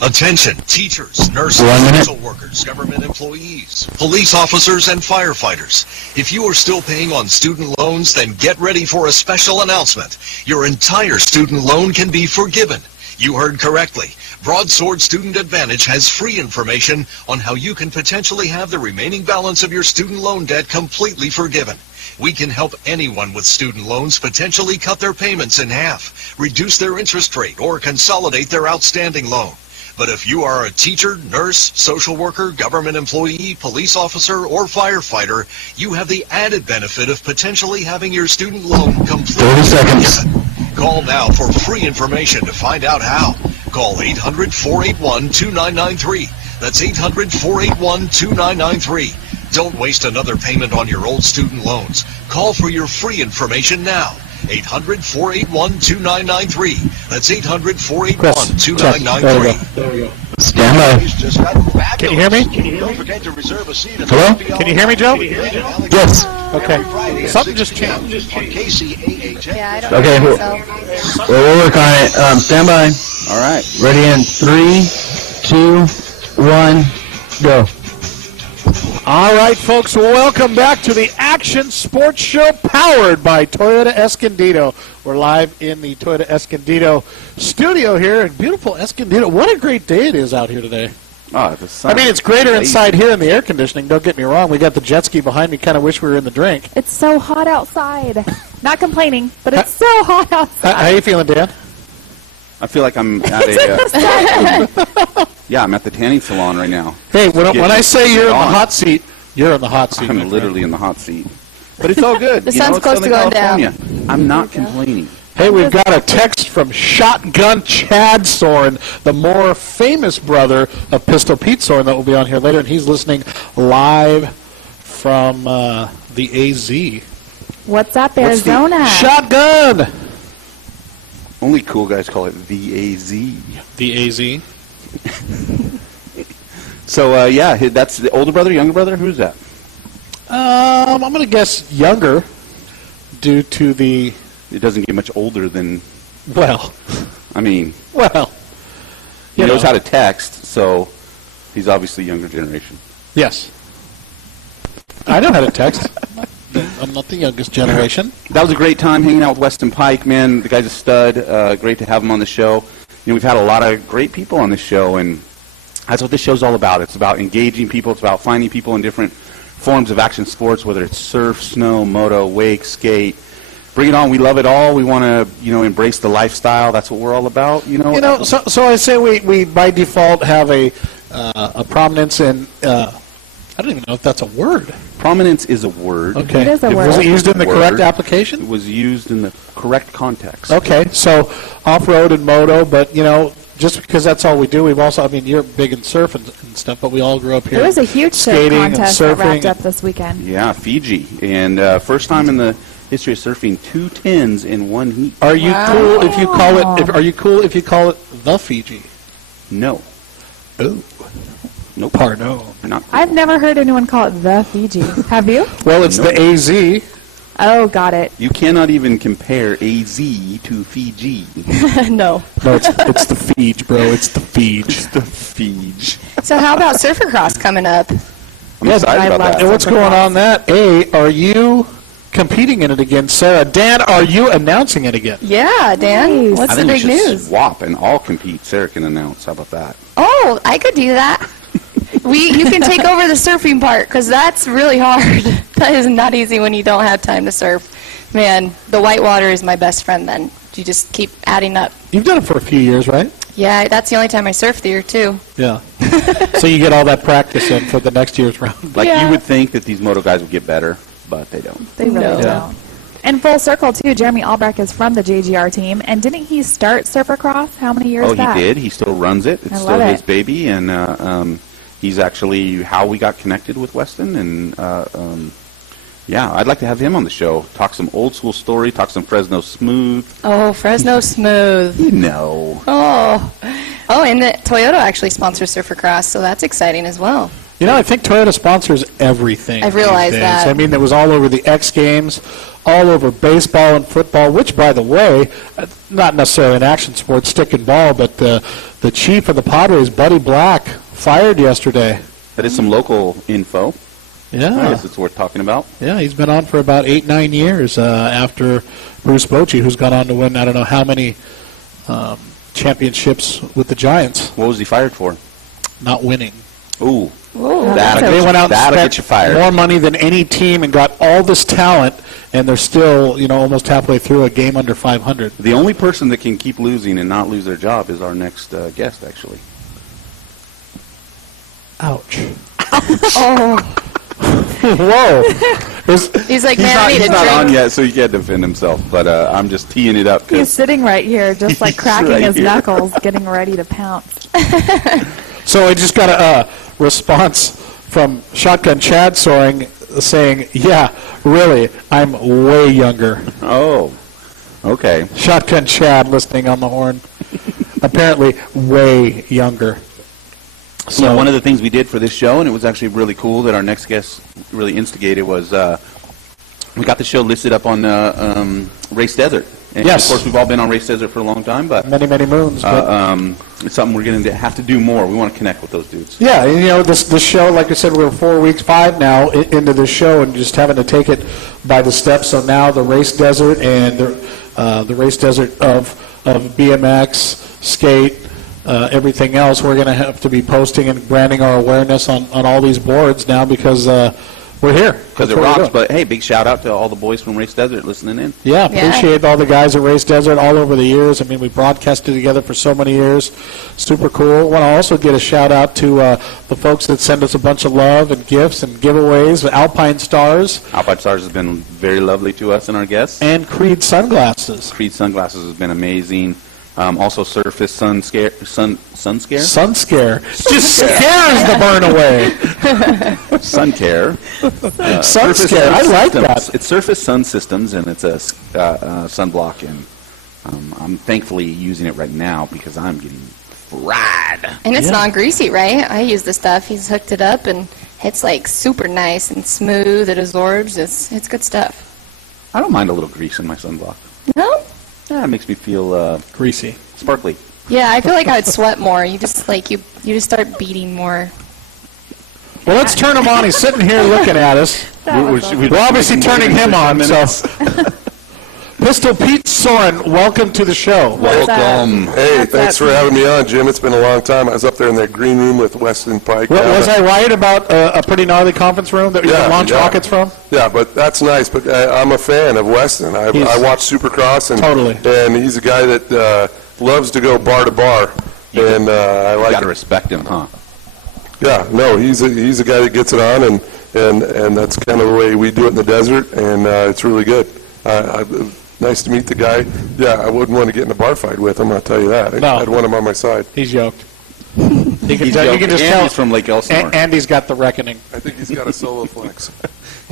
Attention, teachers, nurses, social workers, government employees, police officers, and firefighters. If you are still paying on student loans, then get ready for a special announcement. Your entire student loan can be forgiven. You heard correctly. Broadsword Student Advantage has free information on how you can potentially have the remaining balance of your student loan debt completely forgiven. We can help anyone with student loans potentially cut their payments in half, reduce their interest rate, or consolidate their outstanding loan. But if you are a teacher, nurse, social worker, government employee, police officer, or firefighter, you have the added benefit of potentially having your student loan completely forgiven. Call now for free information to find out how. Call 800-481-2993. That's 800-481-2993. Don't waste another payment on your old student loans. Call for your free information now. 800-481-2993. That's 800-481-2993. There we go. Stand by. Can you hear me? Don't forget to reserve a seat. Hello? Can you hear me, Joe? Yes. Okay. Something just changed. Yeah, I don't Okay, think so. we'll work on it. Stand by. All right. Ready in 3, 2, 1, go. All right, folks, welcome back to the Action Sports Show powered by Toyota Escondido. We're live in the Toyota Escondido studio here in beautiful Escondido. What a great day it is out here today. Oh, the sun. I mean, it's greater inside here in the air conditioning. Don't get me wrong. We got the jet ski behind me. Kind of wish we were in the drink. It's so hot outside. Not complaining, but it's so hot outside. How you feeling, Dan? I feel like I'm at a... yeah, I'm at the tanning salon right now. Hey, when I say you're in the hot seat, you're in the hot seat. I'm literally in the hot seat. But it's all good. The sun's close to going down. I'm not complaining. Hey, we've got a text from Shotgun Chad Soren, the more famous brother of Pistol Pete Soren that will be on here later, and he's listening live from the AZ. What's up, Arizona? Shotgun! Only cool guys call it the AZ. The AZ? So, yeah, that's the older brother, younger brother? Who's that? I'm going to guess younger due to the... It doesn't get much older than... Well. I mean... Well. He knows how to text, so he's obviously younger generation. Yes. I know how to text. I'm not the youngest generation. That was a great time hanging out with Weston Pike, man. The guy's a stud. Great to have him on the show. You know, we've had a lot of great people on the show, and That's what this show's all about. It's about engaging people. It's about finding people in different forms of action sports, whether it's surf, snow, moto, wake, skate. Bring it on. We love it all. We want to, embrace the lifestyle. That's what we're all about, So I say we by default have a prominence in, I don't even know if that's a word. Prominence is a word. Okay. It is a word. Was it used in the correct application? It was used in the correct context. Okay, so off-road and moto, but, just because that's all we do, we've also, you're big in surf and stuff, but we all grew up here. There was a huge surf skating contest and that wrapped surfing. up this weekend. Yeah, Fiji. And first time in the history of surfing, 2 10s in one heat. Are you cool if you call it? Are you cool if you call it the Fiji? No. Oh. Nope. Pardon. Not cool. I've never heard anyone call it the Fiji. Have you? Well, it's the AZ. Oh, got it. You cannot even compare AZ to Fiji. No. No, it's the Fiji, bro. It's the Fiji. It's the Fiji. So how about Surfercross coming up? I'm excited about that. And what's going on that? A, are you competing in it again, Sarah? Dan, are you announcing it again? Yeah, Dan. Nice. What's I the think big we should news? swap and all compete. Sarah can announce. How about that? Oh, I could do that. You can take over the surfing part because that's really hard. That is not easy when you don't have time to surf. Man, the whitewater is my best friend then. You just keep adding up. You've done it for a few years, right? Yeah, that's the only time I surfed here, too. Yeah. So you get all that practice in for the next year's round. Like, Yeah. you would think that these moto guys would get better, but they don't. They really No. don't. And full circle, too, Jeremy Albrecht is from the JGR team. And didn't he start Supercross? How many years back? He did. He still runs it. It's I still love his it. baby, and he's actually how we got connected with Weston. And yeah, I'd like to have him on the show. Talk some old school story. Talk some Fresno Smooth. Oh, Fresno Smooth. You know. Oh, and the Toyota actually sponsors Surfercross, so that's exciting as well. I think Toyota sponsors everything. I've realized these days. that. It was all over the X Games, all over baseball and football, which, by the way, not necessarily an action sport, stick and ball, but the chief of the Padres, Buddy Black, fired yesterday. That is some local info. I Yeah. guess it's worth talking about. Yeah, he's been on for about 8-9 years after Bruce Bochy, who's gone on to win I don't know how many championships with the Giants. What was he fired for? Not winning. Ooh. Ooh, They went out and That'll spent get you fired. more money than any team and got all this talent, and they're still, almost halfway through a game under 500. The only person that can keep losing and not lose their job is our next guest, actually. Ouch. Oh, Whoa. he's like, He's man, not, I need he's a not drink. on yet, so he can't defend himself. But I'm just teeing it up. He's sitting right here, just like He's cracking right his here. knuckles, getting ready to pounce. So I just got a response from Shotgun Chad Soaring saying, yeah, really, I'm way younger. Oh, okay. Shotgun Chad listening on the horn. Apparently way younger. So one of the things we did for this show, and it was actually really cool that our next guest really instigated, was we got the show listed up on Race Desert. And Yes. Of course, we've all been on Race Desert for a long time, but Many, many moons. But it's something we're going to have to do more. We want to connect with those dudes. yeah, and, this show, like I said, we're 4 weeks, 5 now into the show, and just having to take it by the steps. So now the Race Desert and the Race Desert of BMX, skate, everything else, we're going to have to be posting and branding our awareness on all these boards now because we're here. Because it That's what we're rocks. doing. But hey, big shout out to all the boys from Race Desert listening in. Yeah, Yeah. appreciate all the guys at Race Desert all over the years. We broadcasted together for so many years. Super cool. Want to also get a shout out to the folks that send us a bunch of love and gifts and giveaways. Alpine Stars Alpine Stars has been very lovely to us and our guests. and Creed Sunglasses. Creed Sunglasses has been amazing. Also, Surface Sun Scare. Sun Scare? Sun Scare. Just scares the burn away. Sun Care. Sun Surface Scare. I Sun like Systems. that. It's Surface Sun Systems, and it's a sunblock, and I'm thankfully using it right now because I'm getting fried. And it's Yeah. non-greasy, right? I use the stuff. He's hooked it up, and it's like super nice and smooth. It absorbs. It's good stuff. I don't mind a little grease in my sunblock. No? Yeah, it makes me feel Greasy. sparkly. Yeah, I feel like I would sweat more. You just you just start beating more. Well, let's turn him on. He's sitting here looking at us. That was We're obviously turning him on. So Pistol Pete Soren, welcome to the show. Welcome. Hey, thanks for having me on, Jim. It's been a long time. I was up there in that green room with Weston Pike. Was I right about a pretty gnarly conference room that you can launch rockets from? Yeah, but that's nice. But I'm a fan of Weston. I watch Supercross, and he's a guy that loves to go bar to bar. And I like. Got to respect him, huh? Yeah, no, he's a guy that gets it on, and that's kind of the way we do it in the desert, and it's really good. Nice to meet the guy. Yeah, I wouldn't want to get in a bar fight with him, I'll tell you that. I'd want him on my side. He's yoked. You can just tell he's from Lake Elsinore. Andy's got the reckoning. I think he's got a solo flex.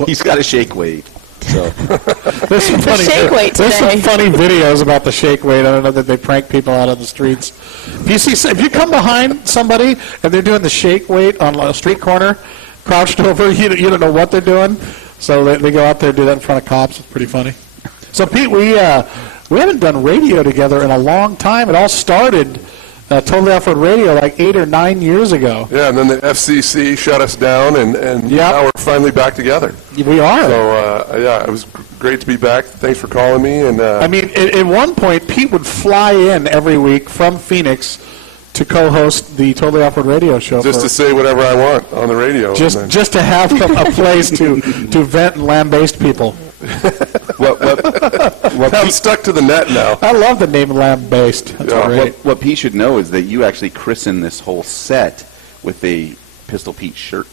He's got a shake weight. So. There's some funny videos about the shake weight. I don't know that they prank people out on the streets. If you come behind somebody and they're doing the shake weight on a street corner, crouched over, you don't know what they're doing. So they go out there and do that in front of cops. It's pretty funny. So, Pete, we haven't done radio together in a long time. It all started Totally Off-Road Radio like 8 or 9 years ago. Yeah, and then the FCC shut us down, and now we're finally back together. We are. So, it was great to be back. Thanks for calling me. And I mean, at one point, Pete would fly in every week from Phoenix to co-host the Totally Off-Road Radio show. Just to say whatever I want on the radio. Just to have a place to vent and lambaste people. I'm stuck to the net now. I love the name lambaste. That's great. What Pete should know is that you actually christened this whole set with a Pistol Pete shirt.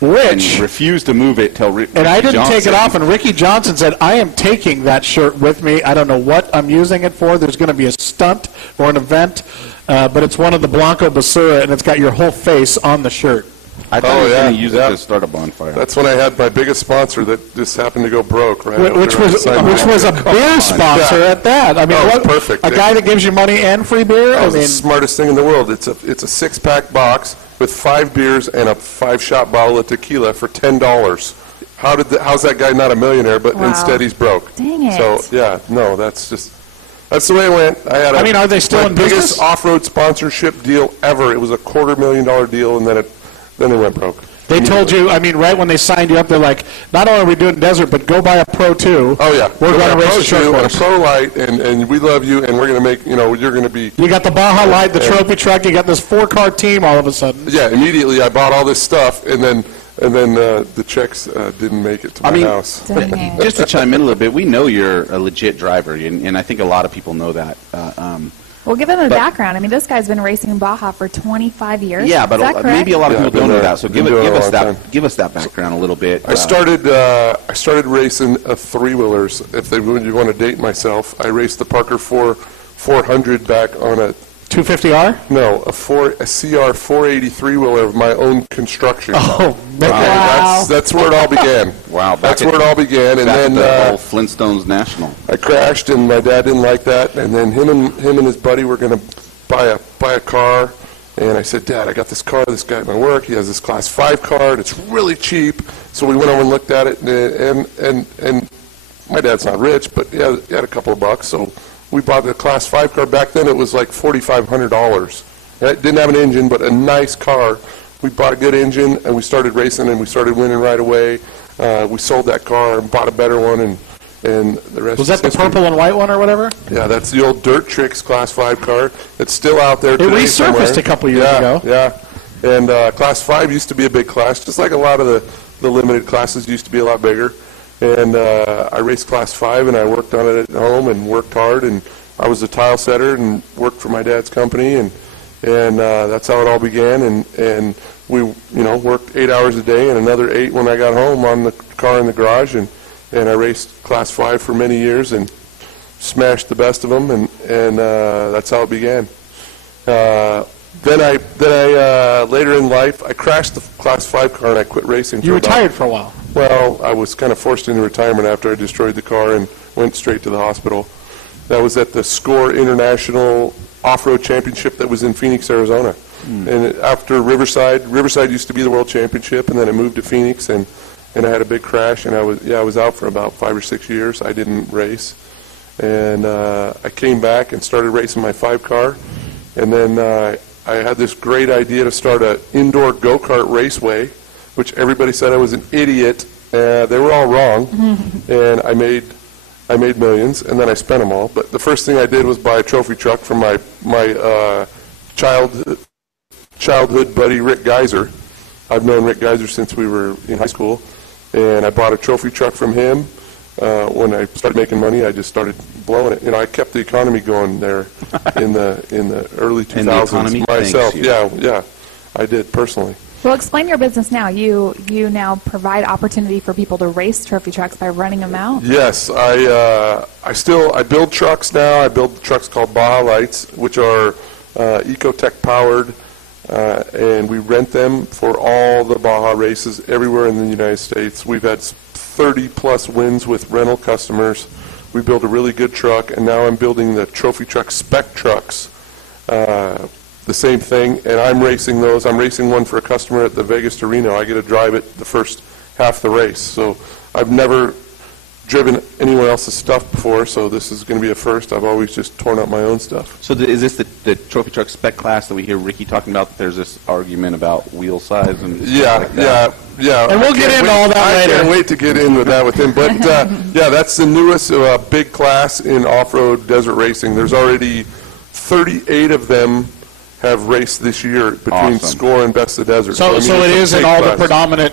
And you refused to move it till Ricky And I didn't Johnson. take it off, and Ricky Johnson said, I am taking that shirt with me. I don't know what I'm using it for. There's going to be a stunt or an event, but it's one of the Blanco Basura, and it's got your whole face on the shirt. I thought you were going to use it to start a bonfire. That's when I had my biggest sponsor that just happened to go broke. Right, which was a beer sponsor at that. I mean, perfect. A guy that gives you money and free beer? That was the smartest thing in the world. It's a 6-pack box with 5 beers and a 5-shot bottle of tequila for $10. How's that guy not a millionaire, but instead he's broke? Dang it. So, that's the way it went. Are they still in business? Biggest off-road sponsorship deal ever. It was a $250,000 deal, and then they went broke. They told you, right when they signed you up, they're like, not only are we doing desert, but go buy a Pro 2. Oh, yeah. We're going to race the short course. A Pro Light, and we love you, and we're going to make, you're going to be... You got the Baja Light, the trophy truck, you got this 4-car team all of a sudden. Yeah, immediately I bought all this stuff, and then the checks didn't make it to my house. Just to chime in a little bit, we know you're a legit driver, and I think a lot of people know that. Well, give them a background. I mean, this guy's been racing Baja for 25 years. Yeah, but maybe a lot of people don't know that. So give us that background a little bit. I started racing 3-wheelers. If you want to date myself, I raced the Parker 400 back on a 250R? No, a CR 483 wheeler of my own construction. Oh, wow. That's where it all began. Wow, that's where it all began. And then the whole Flintstones National. I crashed, and my dad didn't like that. And then him and his buddy were going to buy a car. And I said, Dad, I got this car. This guy at my work, he has this Class 5 car. It's really cheap. So we went over and looked at it, and my dad's not rich, but he had a couple of bucks. So we bought the Class 5 car. Back then it was like $4,500. It didn't have an engine, but a nice car. We bought a good engine, and we started racing, and we started winning right away. We sold that car and bought a better one, and the rest was that the purple and white one or whatever? Yeah, that's the old Dirt Tricks Class 5 car. It's still out there today. It resurfaced a couple years ago. Yeah, and Class 5 used to be a big class, just like a lot of the limited classes used to be a lot bigger. And I raced Class 5, and I worked on it at home and worked hard. And I was a tile setter and worked for my dad's company, and that's how it all began. And we worked 8 hours a day and another 8 when I got home on the car in the garage. And I raced Class 5 for many years and smashed the best of them. And that's how it began. Then I later in life, I crashed the Class 5 car and I quit racing. You retired for a while. Well, I was kind of forced into retirement after I destroyed the car and went straight to the hospital. That was at the SCORE International Off-Road Championship that was in Phoenix, Arizona. And after Riverside used to be the World Championship, and then it moved to Phoenix, and I had a big crash, and I was out for about 5 or 6 years. I didn't race. And I came back and started racing my 5 car, and then I had this great idea to start an indoor go-kart raceway, which everybody said I was an idiot. They were all wrong. And I I made millions, and then I spent them all. But the first thing I did was buy a trophy truck from my childhood buddy Rick Geiser. I've known Rick Geiser since we were in high school, and I bought a trophy truck from him. When I started making money, I just started blowing it. I kept the economy going there in the early 2000s. And the economy myself. thanks you. Yeah, I did personally. Well, explain your business now. You now provide opportunity for people to race trophy trucks by renting them out? Yes, I build trucks now. I build trucks called Baja Lights, which are Ecotech powered, and we rent them for all the Baja races everywhere in the United States. We've had 30-plus wins with rental customers. We build a really good truck, and now I'm building the trophy truck spec trucks. The same thing, and I'm racing those. I'm racing one for a customer at the Vegas to Reno. I get to drive it the first half the race. So I've never driven anyone else's stuff before, so this is going to be a first. I've always just torn up my own stuff. So is this the trophy truck spec class that we hear Ricky talking about? There's this argument about wheel size and yeah, stuff like that. yeah. And we'll get into all that later. I can't wait to get into that with him. But yeah, that's the newest big class in off-road desert racing. There's already 38 of them have raced this year between Score and Best of Desert. So it is in all the predominant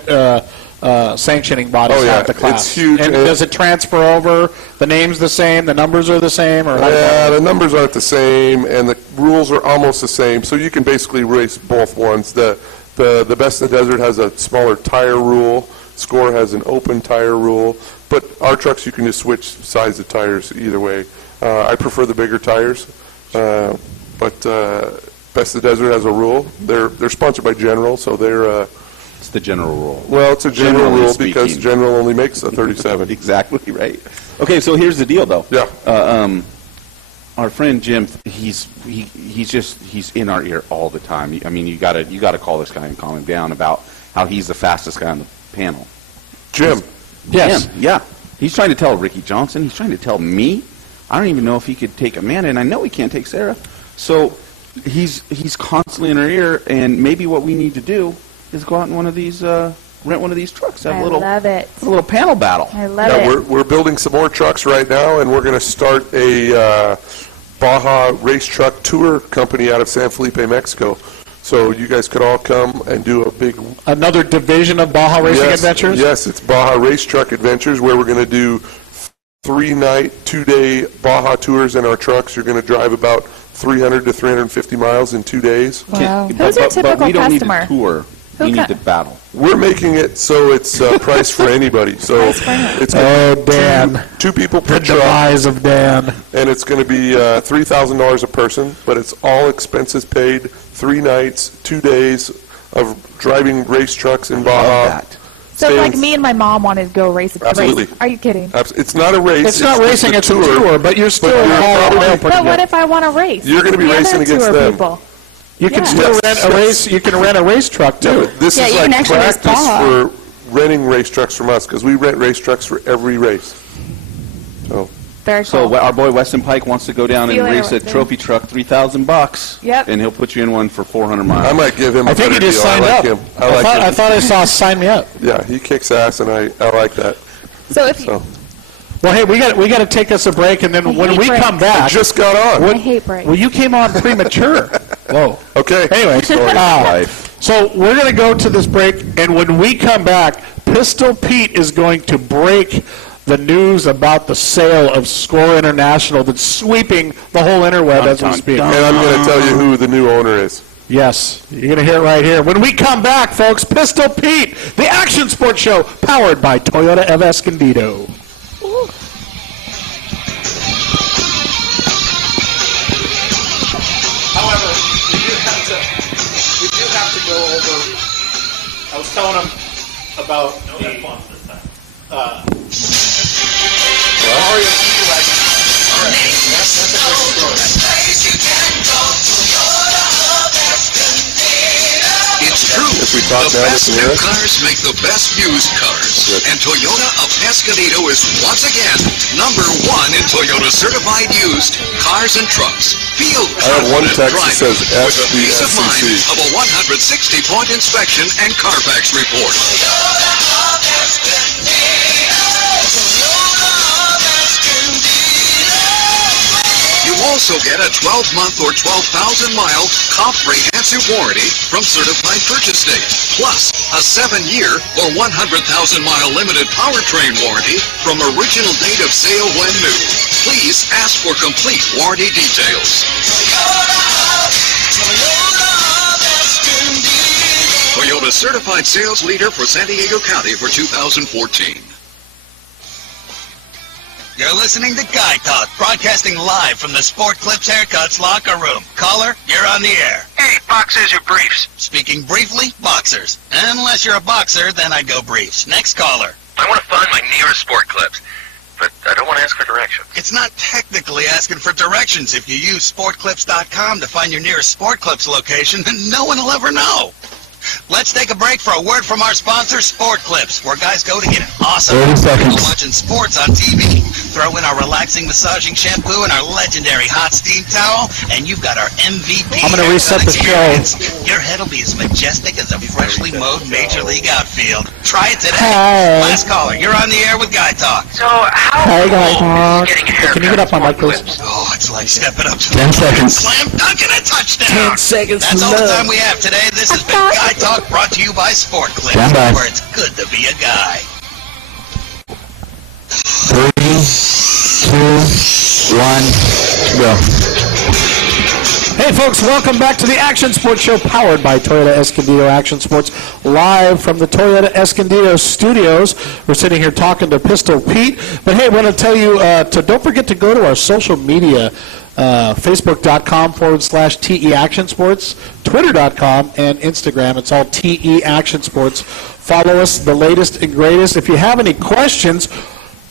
sanctioning bodies Oh, yeah, have the class. it's huge. And does it transfer over? The name's the same, the numbers are the same, or Yeah, the numbers aren't the same, and the rules are almost the same. So you can basically race both ones. The Best of the Desert has a smaller tire rule. Score has an open tire rule. But our trucks, you can just switch size of tires either way. I prefer the bigger tires, but Best of the Desert has a rule. They're sponsored by General, so they're. It's the general rule. Well, it's a general Generally rule speaking. because General only makes a 37. Exactly right. Okay, so here's the deal, though. Yeah. Our friend Jim, he's in our ear all the time. I mean, you gotta call this guy and calm him down about how he's the fastest guy on the panel. Jim. Yes. Jim, yeah. He's trying to tell Ricky Johnson. He's trying to tell me. I don't even know if he could take Amanda, and I know he can't take Sarah. So he's constantly in our ear, and maybe what we need to do is go out in one of these, rent one of these trucks. Have I a little, love it. a little panel battle. I love it. We're building some more trucks right now, and we're going to start a Baja race truck tour company out of San Felipe, Mexico. So you guys could all come and do a big... Another division of Baja Racing Adventures? Yes, it's Baja Race Truck Adventures, where we're going to do 3-night, 2-day Baja tours in our trucks. You're going to drive about 300 to 350 miles in 2 days. Wow. Who's your typical but we don't customer? need to tour. We need to battle. We're making it so it's priced for anybody. So it's Dan. Two people per The truck. demise of Dan. And it's going to be $3,000 a person, but it's all expenses paid, 3 nights, 2 days of driving race trucks in Baja. So if, like me and my mom wanted to go race. Absolutely. Are you kidding? It's not a race. It's not racing, it's a tour, but you're still But what if I want to race? You're going to be The racing other against tour them. people. You can still rent a race. You can rent a race truck too. This is like practice for renting race trucks from us, because we rent race trucks for every race. So. Very So cool. our boy Weston Pike wants to go down See and you later, race a Weston. trophy truck, $3,000. Yep. And he'll put you in one for 400 miles. I might give him a I think he better just deal. signed I like up. him. I like him. I thought I saw sign me up. Yeah, he kicks ass, and I like that. So if So. Well, hey, we got to take us a break, and then I when hate we breaks. come back, I just got on. I hate breaks. well, you came on premature. Whoa. Okay. Anyway, so we're going to go to this break, and when we come back, Pistol Pete is going to break the news about the sale of Score International that's sweeping the whole interweb as we speak. And I'm going to tell you who the new owner is. Yes, you're going to hear it right here. When we come back, folks, Pistol Pete, the action sports show powered by Toyota of Escondido. However, we do have to go over. I was telling him about Mario G-Wagon. All right, that's a great It's true. If we talk The now best with the new lyrics? cars make the best used cars. And Toyota of Escondido is once again #1 in Toyota certified used cars and trucks. Feel I have one confident text that driving says with the peace of mind SBSCC. of a 160-point inspection and Carfax report. also get a 12-month or 12,000-mile comprehensive warranty from Certified Purchase Date, plus a 7-year or 100,000-mile limited powertrain warranty from original date of sale when new. Please ask for complete warranty details. Toyota Certified Sales Leader for San Diego County for 2014. You're listening to Guy Talk, broadcasting live from the Sport Clips Haircuts locker room. Caller, you're on the air. Hey, boxers or briefs? Speaking briefly, boxers. Unless you're a boxer, then I'd go briefs. Next caller. I want to find my nearest Sport Clips, but I don't want to ask for directions. It's not technically asking for directions if you use sportclips.com to find your nearest Sport Clips location, and no one will ever know. Let's take a break for a word from our sponsor, Sport Clips, where guys go to get an awesome 30 seconds. watching sports on TV. Throw in our relaxing massaging shampoo and our legendary hot steam towel, and you've got our MVP. I'm going to reset the show. Your head will be as majestic as a freshly mowed Major League outfield. Try it today. Hi. Last caller, you're on the air with Guy Talk. So how Hey, Guy cool Talk. is getting a haircut? Can you get up on mic, please? Oh, it's like stepping up to 10 seconds. slam dunk and a touchdown. 10 seconds That's to all the love. time we have today. This has been Guy Talk, brought to you by Sport Clips, Stand by. where it's good to be a guy. 3, 2, 1, go. Hey folks, welcome back to the Action Sports Show powered by Toyota Escondido Action Sports, live from the Toyota Escondido studios. We're sitting here talking to Pistol Pete. But hey, I want to tell you don't forget to go to our social media, Facebook.com/TE Action Sports, Twitter.com, and Instagram. It's all TE Action Sports. Follow us, the latest and greatest. If you have any questions,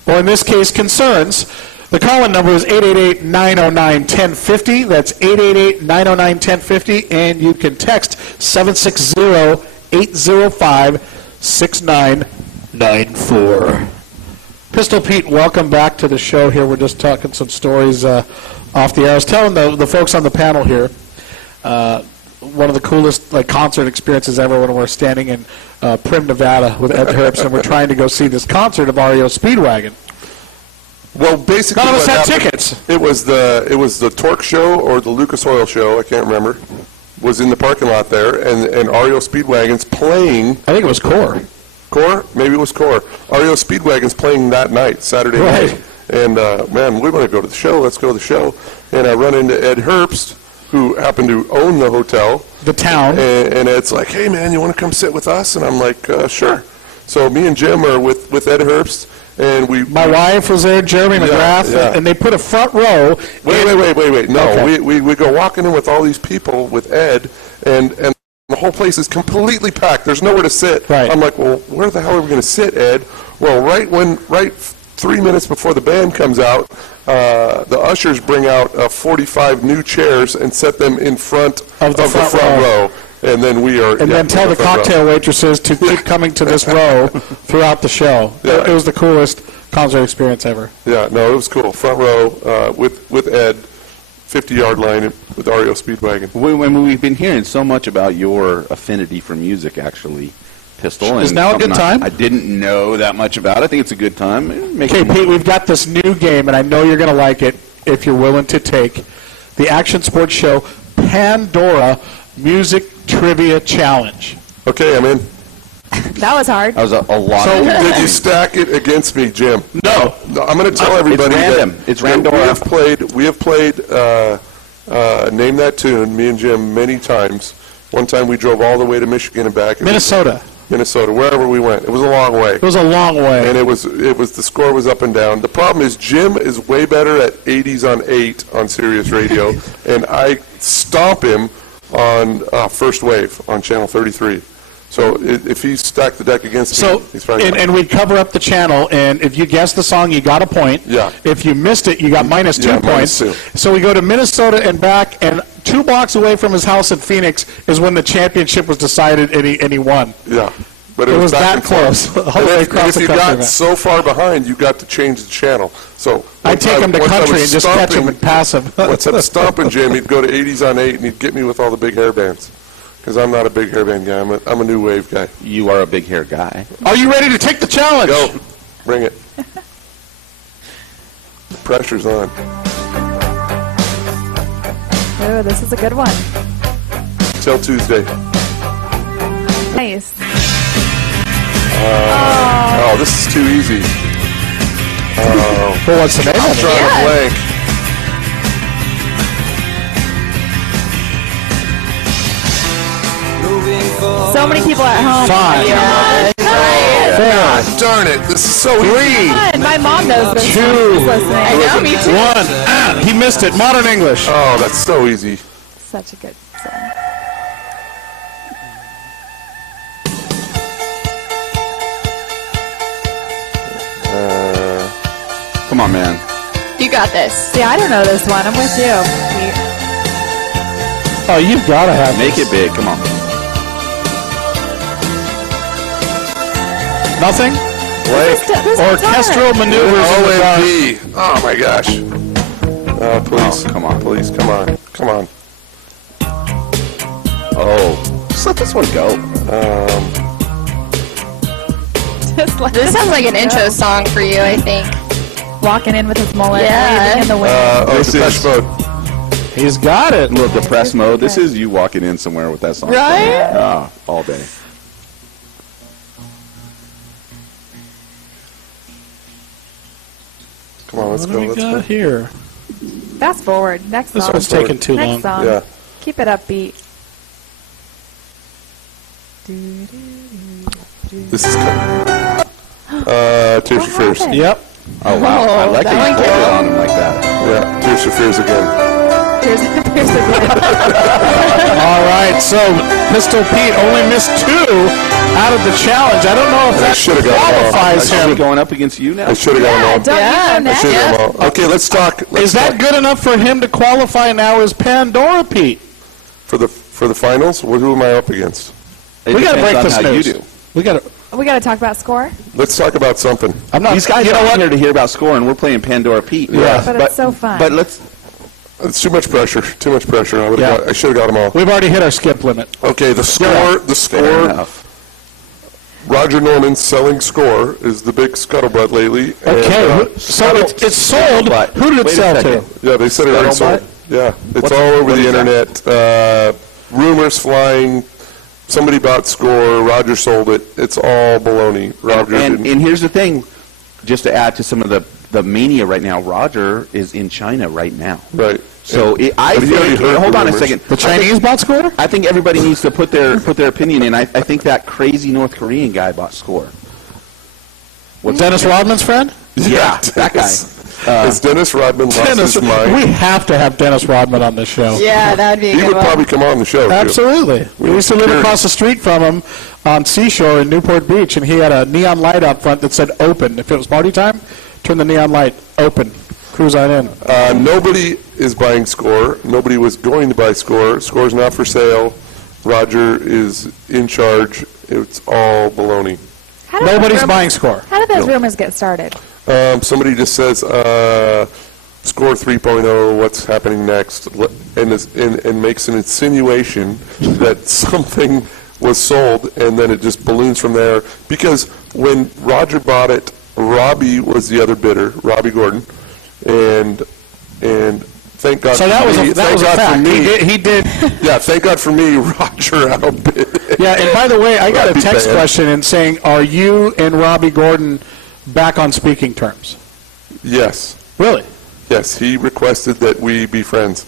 or in this case, concerns, the call-in number is 888-909-1050. That's 888-909-1050, and you can text 760-805-6994. Pistol Pete, welcome back to the show here. We're just talking some stories off the air. I was telling the folks on the panel here, one of the coolest concert experiences ever when we're standing in Primm, Nevada with Ed Herbst, and we're trying to go see this concert of REO Speedwagon. Well, basically, None of us what had happened- tickets. It was the Torque show or the Lucas Oil show. I can't remember. Was in the parking lot there, and REO Speedwagon's playing. I think it was Core. Core? Maybe it was Core. REO Speedwagon's playing that night, Saturday Right. night. And man, we want to go to the show. Let's go to the show. And I run into Ed Herbst, who happened to own the hotel. The town. And Ed's like, hey, man, you want to come sit with us? And I'm like, sure. So me and Jim are with Ed Herbst, and we... My wife was there, Jeremy McGrath, yeah. and they put a front row. Wait. No, Okay. we go walking in with all these people with Ed, and the whole place is completely packed. There's nowhere to sit. Right. I'm like, well, where the hell are we going to sit, Ed? Well, right 3 minutes before the band comes out, the ushers bring out 45 new chairs and set them in front of the front row. And then we are... And then tell the cocktail waitresses to keep coming to this row throughout the show. Yeah. It was the coolest concert experience ever. Yeah, no, it was cool. Front row with Ed, 50-yard line with REO Speedwagon. We've been hearing so much about your affinity for music, actually, Pistol. Is and now a good something time? I didn't know that much about it. I think it's a good time. Okay, Pete, we've got this new game, and I know you're going to like it if you're willing to take the Action Sports Show Pandora Music Trivia Challenge. Okay, I'm in. That was hard. That was a lot. So of did you stack it against me, Jim? No. I'm going to tell everybody it's random. that It's we random. have played Name That Tune, me and Jim, many times. One time we drove all the way to Michigan and back. Minnesota, wherever we went. It was a long way. It was a long way. And it was the score was up and down. The problem is Jim is way better at 80s on 8 on Sirius Radio, and I stomp him on First Wave on Channel 33. So if he stacked the deck against me, he's probably and we'd cover up the channel, and if you guessed the song, you got a point. Yeah. If you missed it, you got minus 2 points. -2. So we go to Minnesota and back, and 2 blocks away from his house in Phoenix is when the championship was decided, and he won. Yeah. But It was back that and forth. close. All the way And across if the you country, got man. so far behind, you got to change the channel. So I'd take him to once I country was and just catch him stomping- and pass him. Once I'm stomping Jim, he'd go to 80s on 8, and he'd get me with all the big hair bands. Because I'm not a big hairband guy. I'm a new wave guy. You are a big hair guy. Are you ready to take the challenge? Go. Bring it. The pressure's on. Ooh, this is a good one. Till Tuesday. Nice. Oh, this is too easy. Well, what's the name I'm of it? drawing a blank. So many people at home. Fine. Yeah. God darn it. This is so easy. Fun. My mom knows this. Two. She's listening. I know, me too. One. He missed it. Modern English. Oh, that's so easy. Such a good song. Come on, man. You got this. See, I don't know this one. I'm with you. Oh, you've got to have Make it big. Come on. nothing. Blake. This Orchestral maneuvers in the dark. OMG. Oh, my gosh. Please. Oh, come on. Please, come on. Come on. Oh. Just let this one go. This sounds like an intro song for you, I think. Walking in with his mullet, Yeah. waving in the wind. This Depeche is- Mode. He's got it. A little depressed mode. This is you walking in somewhere with that song. Right? All day. Come on, let's What go. do we Let's got go. here? Fast forward. Next This song. one's taking too long. Next song. Yeah. Keep it upbeat. This is Tears for Fears. happened? Yep. Oh, wow. I like that that one you came put it out. on him like that. Yeah, Tears for Fears again. Here's again. All right, so Pistol Pete only missed 2 out of the challenge. I don't know if that should've got them all. qualifies Is he him. going up against you now? I should have got them all. Don't Yeah. you know I should next? have got them all. Okay, let's talk. Is that good enough for him to qualify now as Pandora Pete? for the finals? Who am I up against? It We got to depends break on this how news. you do. We got to. We got to talk about score. Let's talk about something. I'm not. These guys you know are what? here to hear about score, and we're playing Pandora Pete. Yeah. But it's so fun. But let's. It's too much pressure. Too much pressure. Yeah. I should have got them all. We've already hit our skip limit. Okay, the score. The Fair score. enough. Roger Norman's selling score is the big scuttlebutt lately. and, Okay, so it's sold. Scuttlebutt. Who did it Wait a sell to? second. Yeah, they said it already sold. Scuttlebutt? Yeah, it's What's- all over what the is that? internet. Rumors flying. Somebody bought score. Roger sold it. It's all baloney. Roger And didn't. here's the thing, just to add to some of the mania right now, Roger is in China right now. Right. So I But he already think, heard hold the on a rumors. second. The Chinese bought score? I think everybody needs to put their opinion in. I think that crazy North Korean guy bought score. What's Dennis Rodman's friend? Yeah, that guy. Has Dennis Rodman lost Dennis, his mind? we have to have Dennis Rodman on this show. Yeah, that would be a He good would one. probably come on the show. too. Absolutely. We used to live security. across the street from him on Seashore in Newport Beach, and he had a neon light out front that said open. If it was party time, turn the neon light open. Cruise on in. Nobody is buying score. Nobody was going to buy score. Score's not for sale. Roger is in charge. It's all baloney. How did Nobody's those rumors- buying score. How did those rumors get started? Somebody just says, score 3.0, what's happening next, and makes an insinuation that something was sold, and then it just balloons from there. Because when Roger bought it, Robbie was the other bidder, Robbie Gordon, and thank God So for that was me. a Thank God for fact. me. He did. Yeah, thank God for me, Roger outbid. Yeah, and by the way, I got a Robbie text bad. question in saying, are you and Robbie Gordon back on speaking terms? Yes. Really? Yes, he requested that we be friends,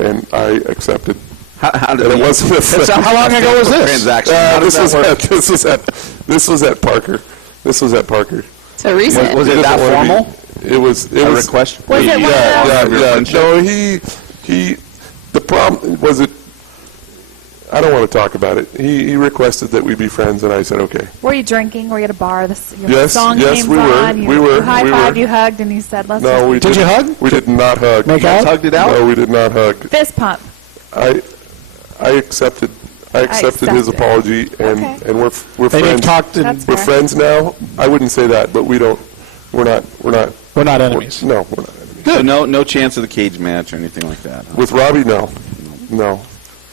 and I accepted. How did And it he- wasn't a That's how long ago was this? Transaction. How does this that work? this was at Parker. This was at Parker. So recent. Was He it that doesn't wanna formal? be- It was. It A was. request? Was it one of Yeah, those- yeah, yeah. No, he. The problem was it. I don't want to talk about it. He requested that we be friends, and I said okay. Were you drinking? Were you at a bar? Your Yes, song yes, came we were. on. You, We were. You high We fived. were. You hugged, and you said, "Let's." No, we Did you hug? We did not hug. Make out? Hugged it out? No, we did not hug. Fist pump. I accepted. I accepted his accept it. apology, and Okay. and we're And you friends. talked. That's We're fair. friends now. I wouldn't say that, but we don't. We're not. We're not enemies. No, we're not enemies. So no chance of the cage match or anything like that. Huh? With Robbie, no.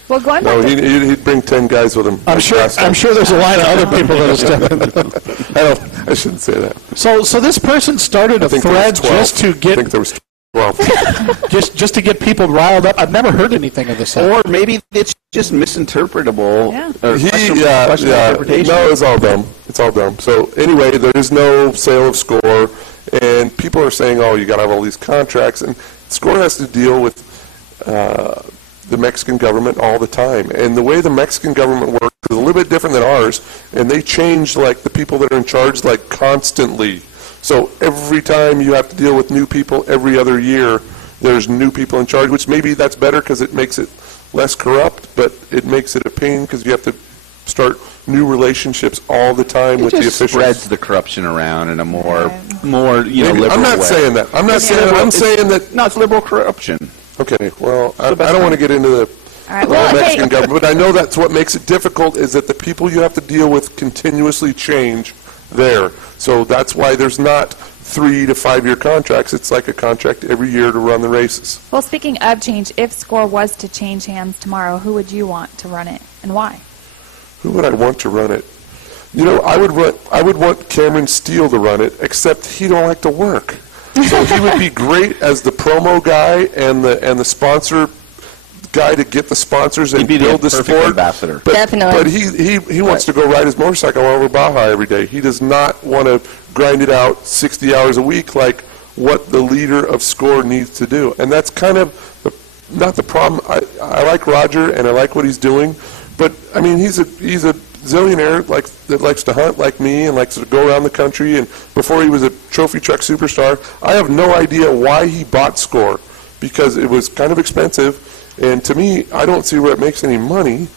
Well, going No, back to he'd bring 10 guys with him. I'm sure there's a line of other people that'll step in. I shouldn't say that. So this person started a I think there was thread 12. just to I get think there was Well, just to get people riled up. I've never heard anything of this. Or maybe it's just misinterpretable. Or questionable interpretation. No, it's all dumb. It's all dumb. So anyway, there is no sale of Score, and people are saying, "Oh, you got to have all these contracts," and Score has to deal with the Mexican government all the time. And the way the Mexican government works is a little bit different than ours, and they change like the people that are in charge like constantly. So every time you have to deal with new people, every other year there's new people in charge, which maybe that's better because it makes it less corrupt, but it makes it a pain because you have to start new relationships all the time with the officials. It spreads the corruption around in a more liberal I'm not way. saying that. I'm not saying. I'm saying that. No, it's liberal corruption. Okay, well, I don't want to get into the Mexican government, but I know that's what makes it difficult is that the people you have to deal with continuously change there. So that's why there's not 3 to 5 year contracts. It's like a contract every year to run the races. Well, speaking of change, if Score was to change hands tomorrow, who would you want to run it and why? Who would I want to run it? You know, I would want Cameron Steele to run it, except he don't like to work. So he would be great as the promo guy and the sponsor guy to get the sponsors and build the sport. Ambassador. But, Definitely. But he wants to go ride his motorcycle over Baja every day. He does not want to grind it out 60 hours a week like what the leader of Score needs to do. And that's kind of not the problem. I like Roger and I like what he's doing, but I mean he's a zillionaire that likes to hunt like me and likes to go around the country, and before he was a trophy truck superstar. I have no idea why he bought Score, because it was kind of expensive, and to me, I don't see where it makes any money.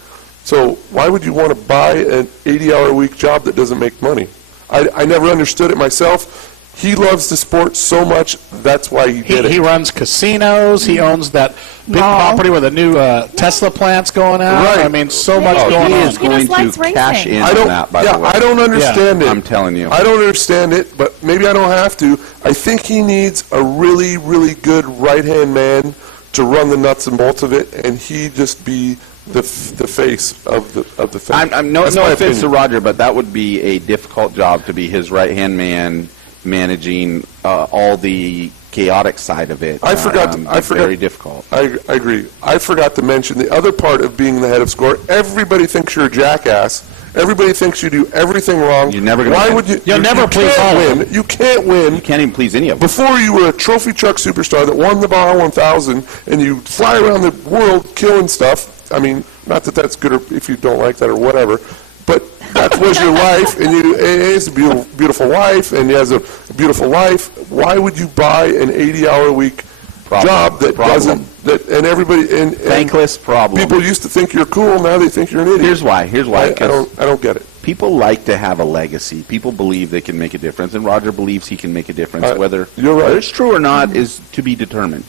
So why would you want to buy an 80-hour-a-week job that doesn't make money? I never understood it myself. He loves the sport so much, that's why he did it. He runs casinos. He owns that big property where the new Tesla plant's going out. Right. I mean, so much going on. He is going to cash in on that, by the way. I don't understand it. I'm telling you. I don't understand it, but maybe I don't have to. I think he needs a really, really good right-hand man to run the nuts and bolts of it, and he just be the face of the thing. No offense to Roger, but that would be a difficult job to be his right-hand man, managing all the chaotic side of it. I forgot. Very difficult. I agree. I forgot to mention the other part of being the head of Score. Everybody thinks you're a jackass. Everybody thinks you do everything wrong. You're never going to Why win. would you? You'll never please all of them. You can't win. You can't even please any of them. Before you were a trophy truck superstar that won the Baja 1000, and you fly around the world killing stuff. I mean, not that that's good or if you don't like that or whatever, but that was your life, and it's a beautiful wife, and he has a beautiful life. Why would you buy an 80-hour-a-week job that doesn't? And everybody and thankless problem. People used to think you're cool. Now they think you're an idiot. Here's why. I don't get it. People like to have a legacy. People believe they can make a difference, and Roger believes he can make a difference. Whether it's true or not is to be determined.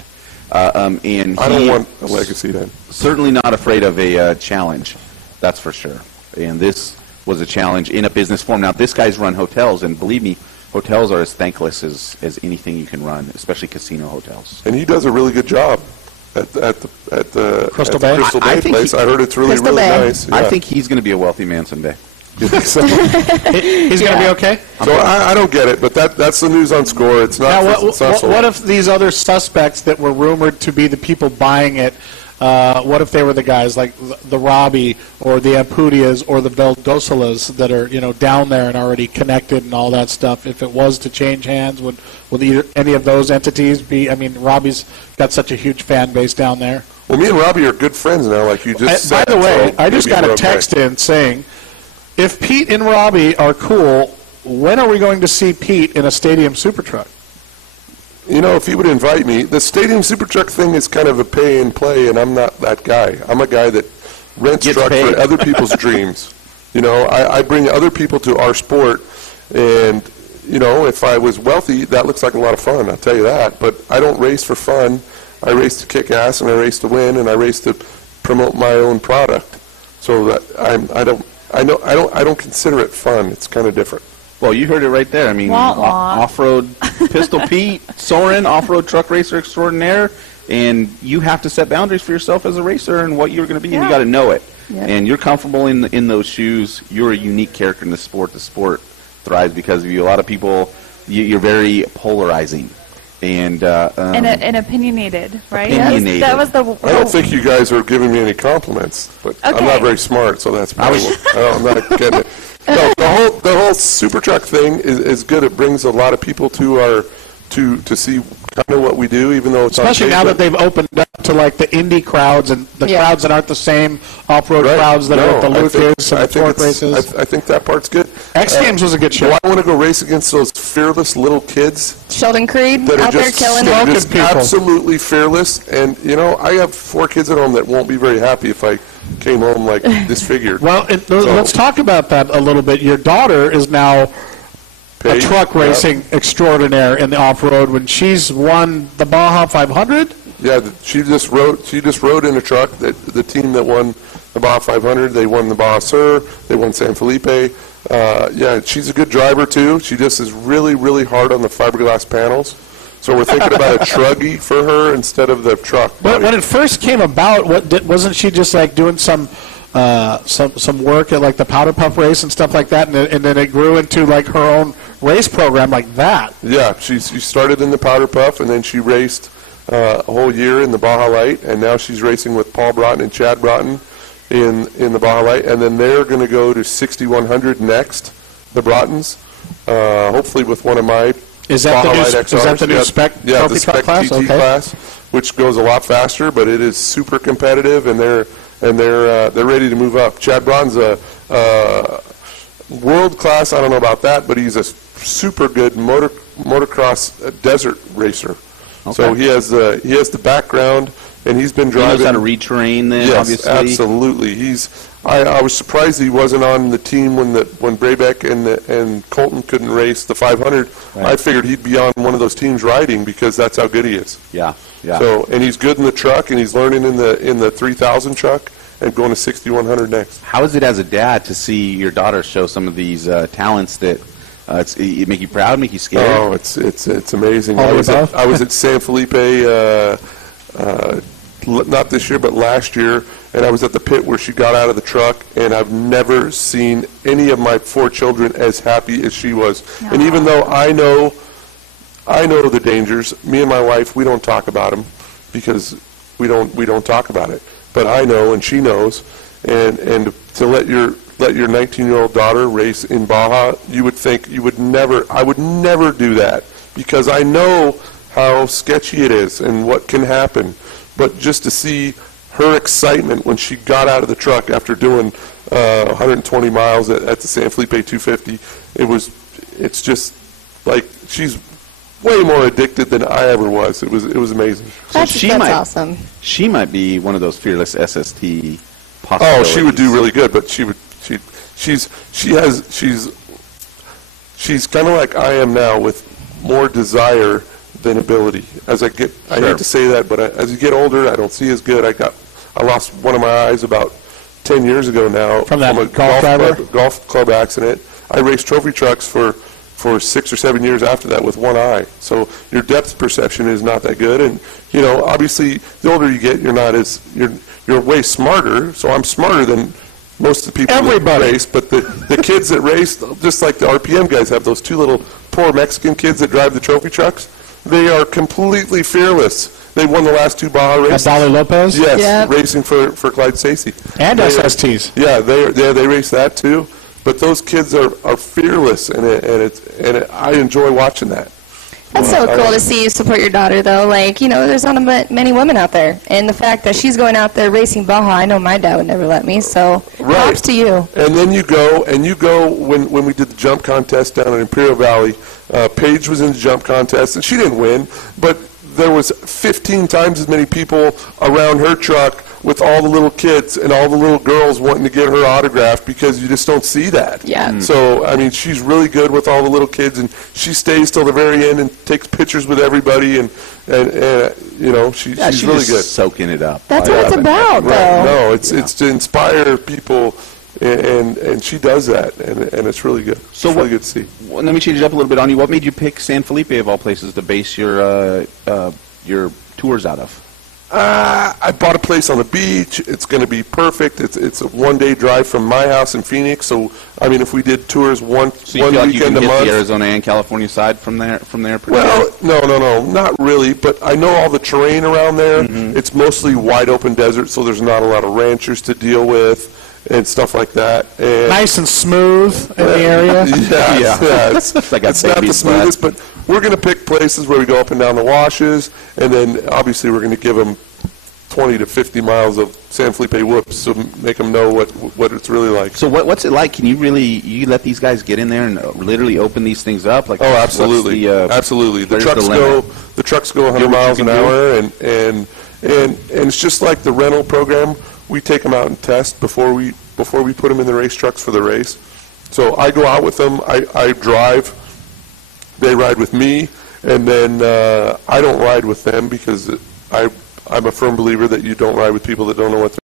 And I don't want a legacy then. Certainly not afraid of a challenge. That's for sure. And this was a challenge in a business form. Now, this guy's run hotels, and believe me, hotels are as thankless as anything you can run, especially casino hotels. And he does a really good job at the Crystal Bay place. I heard it's really nice. Yeah. I think he's going to be a wealthy man someday. You think so? He's going to be okay? So I don't get it, but that's the news on Score. It's not. Now, it's not what if these other suspects that were rumored to be the people buying it, what if they were the guys like the Robbie or the Ampudias or the Veldosalas that are down there and already connected and all that stuff? If it was to change hands, would either any of those entities be? I mean, Robbie's got such a huge fan base down there. Well, me and Robbie are good friends now, like you just said. By the way, so I just got a okay. text in saying, if Pete and Robbie are cool, when are we going to see Pete in a Stadium Super Truck? If he would invite me, the Stadium Super Truck thing is kind of a pay and play, and I'm not that guy. I'm a guy that rents trucks for other people's dreams. I bring other people to our sport, and if I was wealthy, that looks like a lot of fun. I'll tell you that. But I don't race for fun. I race to kick ass, and I race to win, and I race to promote my own product. So that I don't consider it fun. It's kind of different. Well, you heard it right there. I mean, off-road Pistol Pete, Soren, off-road truck racer extraordinaire, and you have to set boundaries for yourself as a racer and what you're going to be, and you got to know it. Yeah. And you're comfortable in those shoes. You're a unique character in the sport. The sport thrives because of you. A lot of people, you're very polarizing. and and opinionated, right? Opinionated. That was the. I don't think you guys are giving me any compliments, but I'm Okay. not very smart, so that's probably I'm not getting it. No, the whole super truck thing is good. It brings a lot of people to our to see kind of what we do, even though it's Especially on now that Facebook. they've opened up to like the indie crowds and the crowds that aren't the same off-road Right. crowds that are at the No, I Lucas think- and I the think Torque it's- races. I think that part's good. X Games was a good show. Do I want to go race against those fearless little kids Sheldon Creed that are out there just, killing they're it. just absolutely fearless? And, you know, I have 4 kids at home that won't be very happy if I came home like disfigured. Well, let's talk about that a little bit. Your daughter is now Paige, a truck yeah. racing extraordinaire in the off-road when she's won the Baja 500. Yeah, she just rode in a truck. The team that won the Baja 500, they won the Baja Sur, they won San Felipe. Yeah, she's a good driver too. She just is really, really hard on the fiberglass panels. So we're thinking about a truggy for her instead of the truck. But when it first came about, wasn't she just like doing some work at like the Powder Puff race and stuff like that, and then it grew into like her own race program like that? Yeah, she started in the Powder Puff, and then she raced a whole year in the Baja Light, and now she's racing with Paul Broughton and Chad Broughton in the Baja Light, and then they're going to go to 6100 next, the Broughtons, hopefully with one of my Is that Baja the new- Light is that the new XRs. spec Yeah, trophy the truck spec class? TT Okay. class, which goes a lot faster, but it is super competitive, and they're ready to move up. Chad Broughton's a world class. I don't know about that, but he's a super good motocross desert racer. So he has the background, and he's been He driving. knows how to retrain then, yes, obviously. absolutely. I was surprised he wasn't on the team when Brabeck and Colton couldn't race the 500. Right. I figured he'd be on one of those teams riding because that's how good he is. Yeah, yeah. So, and he's good in the truck, and he's learning in the 3000 truck, and going to 6100 next. How is it as a dad to see your daughter show some of these talents that it make you proud, make you scared? Oh, it's amazing. All I the was above? I was at San Felipe, not this year, but last year, and I was at the pit where she got out of the truck, and I've never seen any of my 4 children as happy as she was. And even though I know the dangers, me and my wife, we don't talk about them because we don't talk about it. But I know, and she knows, and to let your 19-year-old daughter race in Baja, you would think I would never do that because I know how sketchy it is and what can happen. But just to see her excitement when she got out of the truck after doing 120 miles at the San Felipe 250, it's just like she's way more addicted than I ever was. It was amazing. That's awesome. She might be one of those fearless SST Oh, possibilities. she would do really good, but she's kind of like I am now with more desire than ability. I hate to say that, but as you get older, I don't see as good. I lost one of my eyes about 10 years ago now From that golf golf club accident. I raced trophy trucks for 6 or 7 years after that with one eye. So your depth perception is not that good, and you know, obviously, the older you get, you're way smarter. So I'm smarter than most of the people that race. But the kids that race, just like the RPM guys, have those 2 little poor Mexican kids that drive the trophy trucks. They are completely fearless. They won the last 2 Baja races. Dali Lopez? Yes, Yep. racing for Clyde Stacey. And SSTs. Yeah, they race that too. But those kids are fearless, and I enjoy watching that. That's so cool to see you support your daughter, though. Like, there's not many women out there. And the fact that she's going out there racing Baja, I know my dad would never let me, so props to you. And then you go when we did the jump contest down in Imperial Valley, Paige was in the jump contest, and she didn't win, but there was 15 times as many people around her truck with all the little kids and all the little girls wanting to get her autograph because you just don't see that. Yeah. So, I mean, she's really good with all the little kids, and she stays till the very end and takes pictures with everybody, and she's really good. Soaking it up. That's what it's about, Right. though. No, it's to inspire people, and she does that, and it's really good. So it's really good to see. Well, let me change it up a little bit on you. What made you pick San Felipe of all places to base your tours out of? I bought a place on the beach. It's going to be perfect. It's a one-day drive from my house in Phoenix. So, I mean, if we did tours one So you feel like you can weekend a hit month. the Arizona and California side from there? Pretty Well, well? no, not really. But I know all the terrain around there. Mm-hmm. It's mostly wide open desert, so there's not a lot of ranchers to deal with and stuff like that. And Nice and smooth in the area. Yeah. It's Like a not the baby's smoothest, but we're going to pick places where we go up and down the washes, and then obviously we're going to give them 20 to 50 miles of San Felipe whoops, so make them know what it's really like. So what's it like? Can you let these guys get in there and literally open these things up? Like, Oh, absolutely, absolutely. The trucks go 100 Do what miles you an can do. hour, and it's just like the rental program. We take them out and test before we put them in the race trucks for the race. So I go out with them. I drive. They ride with me, and then I don't ride with them because I'm a firm believer that you don't ride with people that don't know what they're